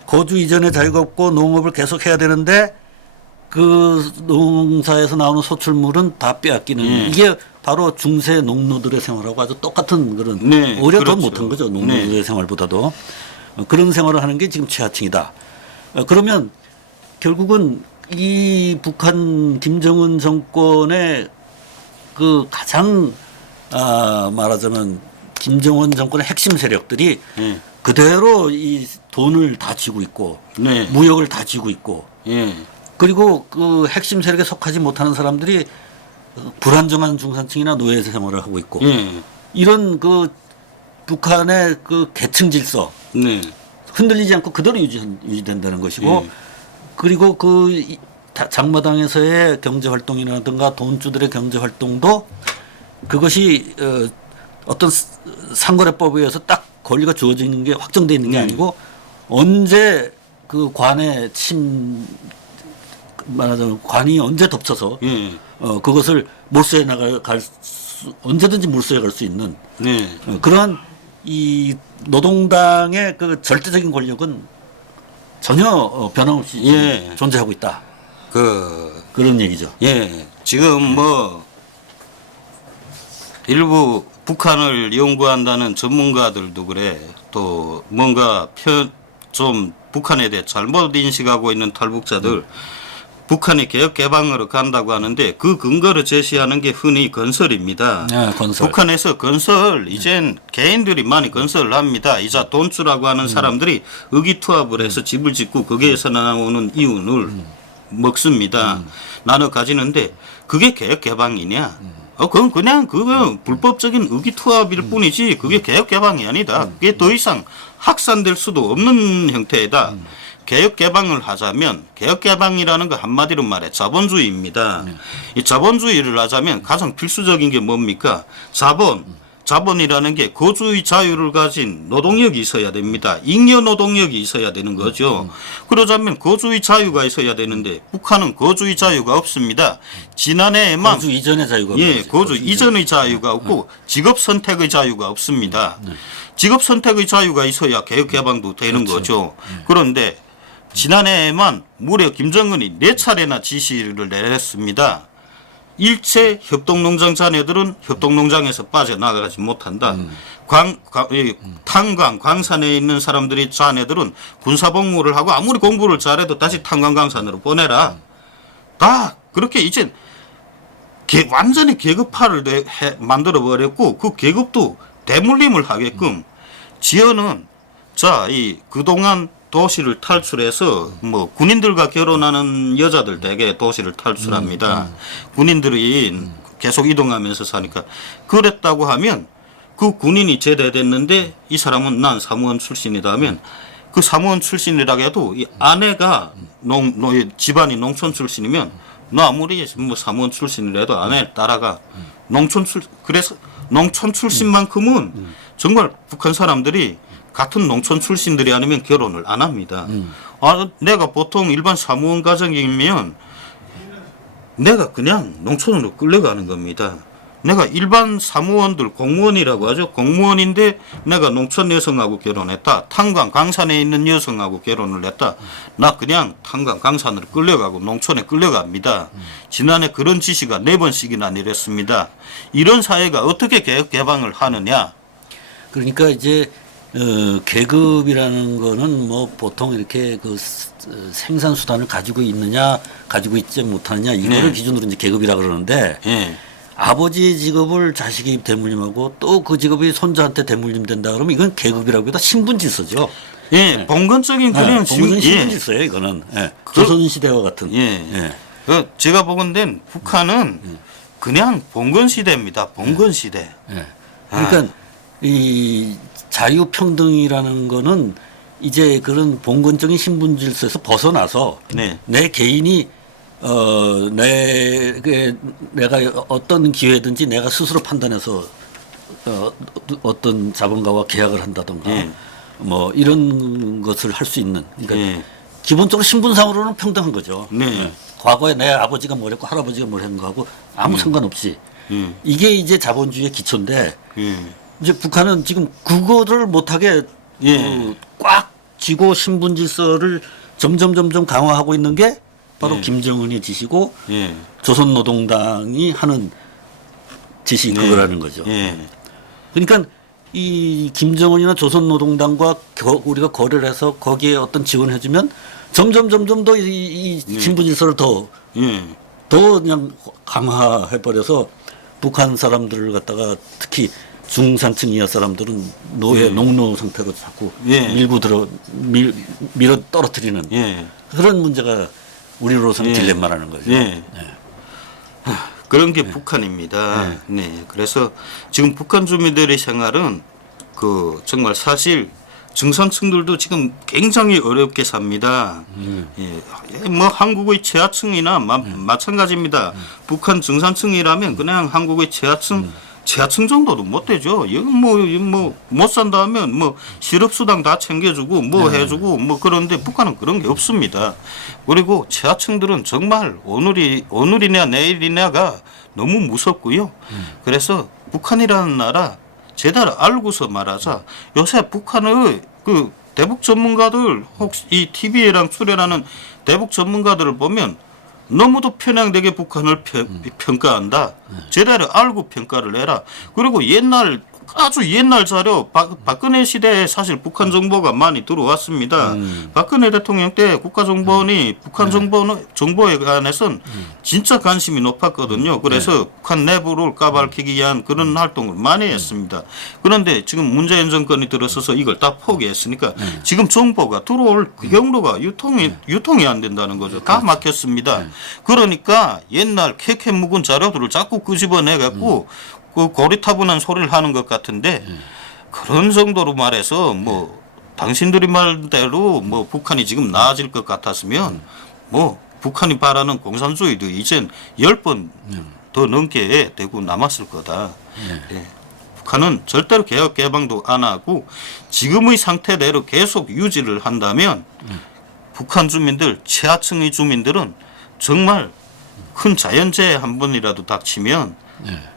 거주 이전에 자유가 없고 농업을 계속 해야 되는데 그 농사에서 나오는 소출물은 다 빼앗기는 이게 바로 중세 농노들의 생활하고 아주 똑같은 그런 오히려 더 못한 거죠. 농노들의 생활보다도 그런 생활을 하는 게 지금 최하층이다. 그러면 결국은 이 북한 김정은 정권의 그 가장 말하자면 김정은 정권의 핵심 세력들이 그대로 이 돈을 다 쥐고 있고 무역을 다 쥐고 있고 그리고 그 핵심 세력에 속하지 못하는 사람들이 불안정한 중산층이나 노예 생활을 하고 있고 이런 그 북한의 그 계층 질서 흔들리지 않고 그대로 유지된다는 것이고 그리고 그 장마당에서의 경제 활동이라든가 돈주들의 경제 활동도 그것이 어떤 상거래법에 의해서 딱 권리가 주어지는 게 확정되어 있는 게 아니고 언제 그 관에 말하자면 관이 언제 덮쳐서 그것을 몰수해 언제든지 몰수해 갈 수 있는 그러한 이 노동당의 그 절대적인 권력은 전혀 변함없이 존재하고 있다. 그런 얘기죠. 지금 뭐 일부 북한을 연구한다는 전문가들도 그래 또 뭔가 좀 북한에 대해 잘못 인식하고 있는 탈북자들 북한이 개혁 개방으로 간다고 하는데 그 근거를 제시하는 게 흔히 건설입니다. 건설. 북한에서 건설 이젠 개인들이 많이 건설을 합니다. 이자 돈주라고 하는 사람들이 의기투합을 해서 집을 짓고 거기에서 나오는 이윤을 먹습니다. 나눠 가지는데 그게 개혁 개방이냐? 그건 그냥 그건 불법적인 의기투합일 뿐이지 그게 개혁 개방이 아니다. 그게 더 이상 확산될 수도 없는 형태이다. 개혁 개방을 하자면 개혁 개방이라는 거 한마디로 말해 자본주의입니다. 이 자본주의를 하자면 가장 필수적인 게 뭡니까? 자본, 자본이라는 게 거주의 자유를 가진 노동력이 있어야 됩니다. 잉여 노동력이 있어야 되는 거죠. 그러자면 거주의 자유가 있어야 되는데 북한은 거주의 자유가 없습니다. 지난해에만 거주 이전의 자유가 예, 없어요. 거주 이전의 자유가 없고 직업 선택의 자유가 없습니다. 직업 선택의 자유가 있어야 개혁 개방도 되는 거죠. 그런데 지난해에만 무려 김정은이 4차례나 지시를 내렸습니다. 일체 협동농장 자녀들은 협동농장에서 빠져나가지 못한다. 탄광, 광산에 있는 사람들이 자녀들은 군사복무를 하고 아무리 공부를 잘해도 다시 탄광 광산으로 보내라. 다 그렇게 이제 완전히 계급화를 만들어 버렸고 그 계급도 대물림을 하게끔 지어는 그동안 도시를 탈출해서 뭐 군인들과 결혼하는 여자들 대개 도시를 탈출합니다. 군인들이 계속 이동하면서 사니까 그랬다고 하면 그 군인이 제대됐는데 이 사람은 난 사무원 출신이다 하면 그 사무원 출신이라고 해도 이 아내가 집안이 농촌 출신이면 너 아무리 뭐 사무원 출신이라도 아내를 따라가 그래서 농촌 출신만큼은 정말 북한 사람들이 같은 농촌 출신들이 아니면 결혼을 안 합니다. 내가 보통 일반 사무원 가정이면 내가 그냥 농촌으로 끌려가는 겁니다. 내가 일반 사무원들 공무원이라고 하죠. 공무원인데 내가 농촌 여성하고 결혼했다. 탄광 광산에 있는 여성하고 결혼을 했다. 나 그냥 탄광 광산으로 끌려가고 농촌에 끌려갑니다. 지난해 그런 지시가 4번씩이나 내렸습니다. 이런 사회가 어떻게 개혁 개방을 하느냐. 그러니까 이제 계급이라는 거는 뭐 보통 이렇게 그 생산 수단을 가지고 있느냐 가지고 있지 못하느냐 이거를 기준으로 이제 계급이라 그러는데 아버지 직업을 자식이 대물림하고 또 그 직업이 손자한테 대물림된다 그러면 이건 계급이라고 해도 신분질서죠. 봉건적인 그냥 봉건적인 신분질서예요 이거는. 조선시대와 같은. 제가 보건된 북한은 그냥 봉건시대입니다. 봉건시대. 그러니까 이 자유평등이라는 거는 이제 그런 봉건적인 신분 질서에서 벗어나서 내 개인이 내가 어떤 기회든지 내가 스스로 판단해서 어떤 자본가와 계약을 한다던가 뭐 이런 것을 할 수 있는 그러니까 기본적으로 신분상으로는 평등한 거죠. 과거에 내 아버지가 뭘 했고 할아버지가 뭘 했는 거하고 아무 상관없이 이게 이제 자본주의의 기초인데 이제 북한은 지금 그거를 못하게 꽉 쥐고 신분 질서를 점점 강화하고 있는 게 바로 김정은이 지시고 조선노동당이 하는 지시 그거라는 거죠. 그러니까 이 김정은이나 조선노동당과 우리가 거래를 해서 거기에 어떤 지원을 해주면 점점 더 이 신분 질서를 더 그냥 강화해버려서 북한 사람들을 갖다가 특히 중산층 이하 사람들은 농노 상태로 자꾸 밀어 떨어뜨리는 그런 문제가 우리로서는 딜레마라는 거죠. 그런 게 북한입니다. 그래서 지금 북한 주민들의 생활은 정말 사실 중산층들도 지금 굉장히 어렵게 삽니다. 뭐 한국의 최하층이나 마찬가지입니다. 북한 중산층이라면 그냥 한국의 최하층 정도도 못 되죠. 여기 못 산다 하면 실업수당 다 챙겨주고 해주고 그런데 북한은 그런 게 없습니다. 그리고 최하층들은 정말 오늘이냐 내일이냐가 너무 무섭고요. 그래서 북한이라는 나라 제대로 알고서 말하자. 요새 북한의 그 대북 전문가들 혹시 이 TV에랑 출연하는 대북 전문가들을 보면 너무도 편향되게 북한을 평가한다. 제대로 알고 평가를 해라. 그리고 아주 옛날 자료 박근혜 시대에 사실 북한 정보가 많이 들어왔습니다. 박근혜 대통령 때 국가정보원이 북한 정보에 관해서는 진짜 관심이 높았거든요. 그래서 북한 내부를 까발키기 위한 그런 활동을 많이 했습니다. 그런데 지금 문재인 정권이 들어서서 이걸 다 포기했으니까 지금 정보가 들어올 그 경로가 유통이 안 된다는 거죠. 다 막혔습니다. 그러니까 옛날 캐캐 묵은 자료들을 자꾸 끄집어내 갖고 그 고리타분한 소리를 하는 것 같은데 그런 정도로 말해서 당신들이 말대로 북한이 지금 나아질 것 같았으면 북한이 바라는 공산주의도 이젠 10번 더 넘게 되고 남았을 거다. 북한은 절대로 개혁 개방도 안 하고 지금의 상태대로 계속 유지를 한다면 북한 주민들, 최하층의 주민들은 정말 큰 자연재해 한 번이라도 닥치면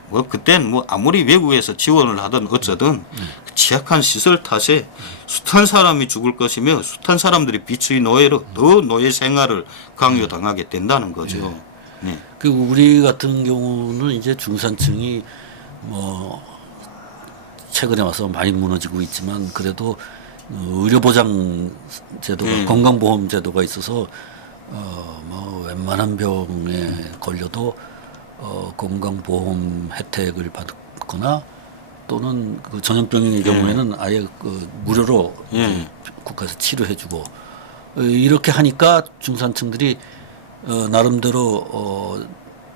뭐 그땐 뭐 아무리 외국에서 지원을 하든 어쩌든 취약한 시설 탓에 숱한 사람이 죽을 것이며 숱한 사람들이 비추의 노예로 더 노예 생활을 강요당하게 된다는 거죠. 네. 그 우리 같은 경우는 이제 중산층이 뭐 최근에 와서 많이 무너지고 있지만 그래도 의료보장 제도가 건강보험 제도가 있어서 뭐 웬만한 병에 걸려도 건강보험 혜택을 받거나 또는 그 전염병의 경우에는 아예 그 무료로 국가에서 치료해주고 이렇게 하니까 중산층들이 나름대로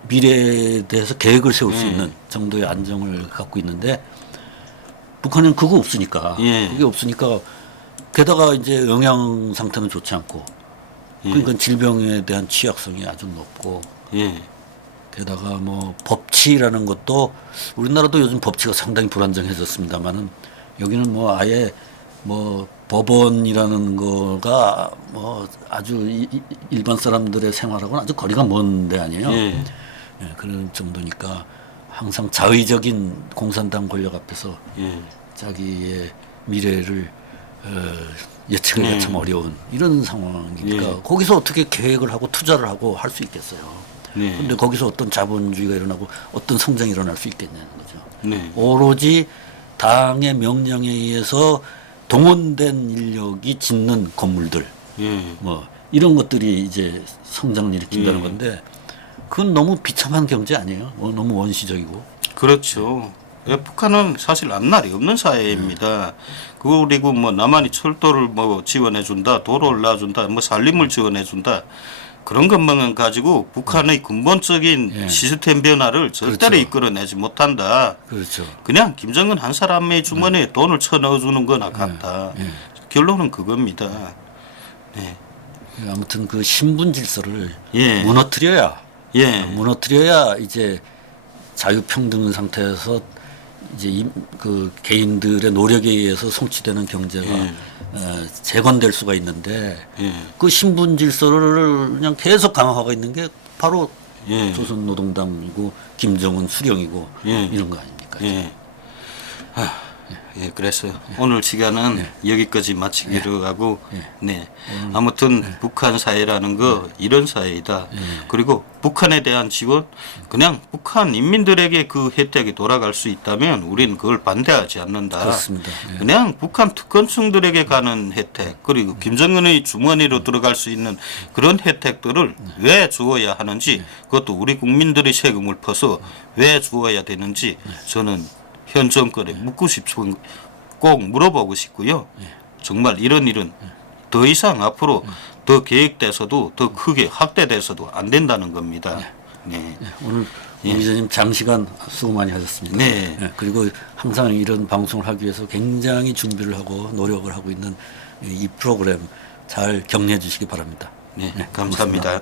미래에 대해서 계획을 세울 수 있는 정도의 안정을 갖고 있는데 북한은 그거 없으니까 그게 없으니까 게다가 이제 영양 상태는 좋지 않고 그러니까 질병에 대한 취약성이 아주 높고 게다가 뭐 법치라는 것도 우리나라도 요즘 법치가 상당히 불안정해졌습니다만은 여기는 뭐 아예 뭐 법원이라는 거가 뭐 아주 일반 사람들의 생활하고는 아주 거리가 먼 데 아니에요. 그런 정도니까 항상 자의적인 공산당 권력 앞에서 자기의 미래를 예측하기가 참 어려운 이런 상황이니까 거기서 어떻게 계획을 하고 투자를 하고 할 수 있겠어요. 그런데 거기서 어떤 자본주의가 일어나고 어떤 성장이 일어날 수 있겠냐는 거죠. 오로지 당의 명령에 의해서 동원된 인력이 짓는 건물들, 뭐 이런 것들이 이제 성장을 일으킨다는 건데 그건 너무 비참한 경제 아니에요? 너무 원시적이고. 그렇죠. 북한은 사실 앞날이 없는 사회입니다. 그리고 뭐 남한이 철도를 뭐 지원해준다, 도로를 놔준다, 뭐 산림을 지원해준다. 그런 것만 가지고 북한의 근본적인 시스템 변화를 절대로 이끌어내지 못한다. 그렇죠. 그냥 김정은 한 사람의 주머니에 돈을 쳐넣어주는 거나 같다. 결론은 그겁니다. 아무튼 그 신분 질서를 예. 무너뜨려야 예. 무너뜨려야 이제 자유평등 상태에서 이제 그 개인들의 노력에 의해서 성취되는 경제가 재건될 수가 있는데 그 신분 질서를 그냥 계속 강화하고 있는 게 바로 조선노동당이고 김정은 수령이고 이런 거 아닙니까? 그래서 오늘 시간은 여기까지 마치기로 하고, 아무튼 북한 사회라는 거 이런 사회이다. 그리고 북한에 대한 지원, 그냥 북한 인민들에게 그 혜택이 돌아갈 수 있다면 우리는 그걸 반대하지 않는다. 그렇습니다. 그냥 북한 특권층들에게 가는 혜택, 그리고 김정은의 주머니로 들어갈 수 있는 그런 혜택들을 왜 주어야 하는지, 그것도 우리 국민들의 세금을 퍼서 왜 주어야 되는지 저는 현 정권에 묻고 싶은 꼭 물어보고 싶고요. 정말 이런 일은 더 이상 앞으로 더 계획돼서도 더 크게 확대돼서도 안 된다는 겁니다. 오늘 오 기자님 장시간 수고 많이 하셨습니다. 그리고 항상 이런 방송을 하기 위해서 굉장히 준비를 하고 노력을 하고 있는 이 프로그램 잘 격려해 주시기 바랍니다. 감사합니다. 고맙습니다.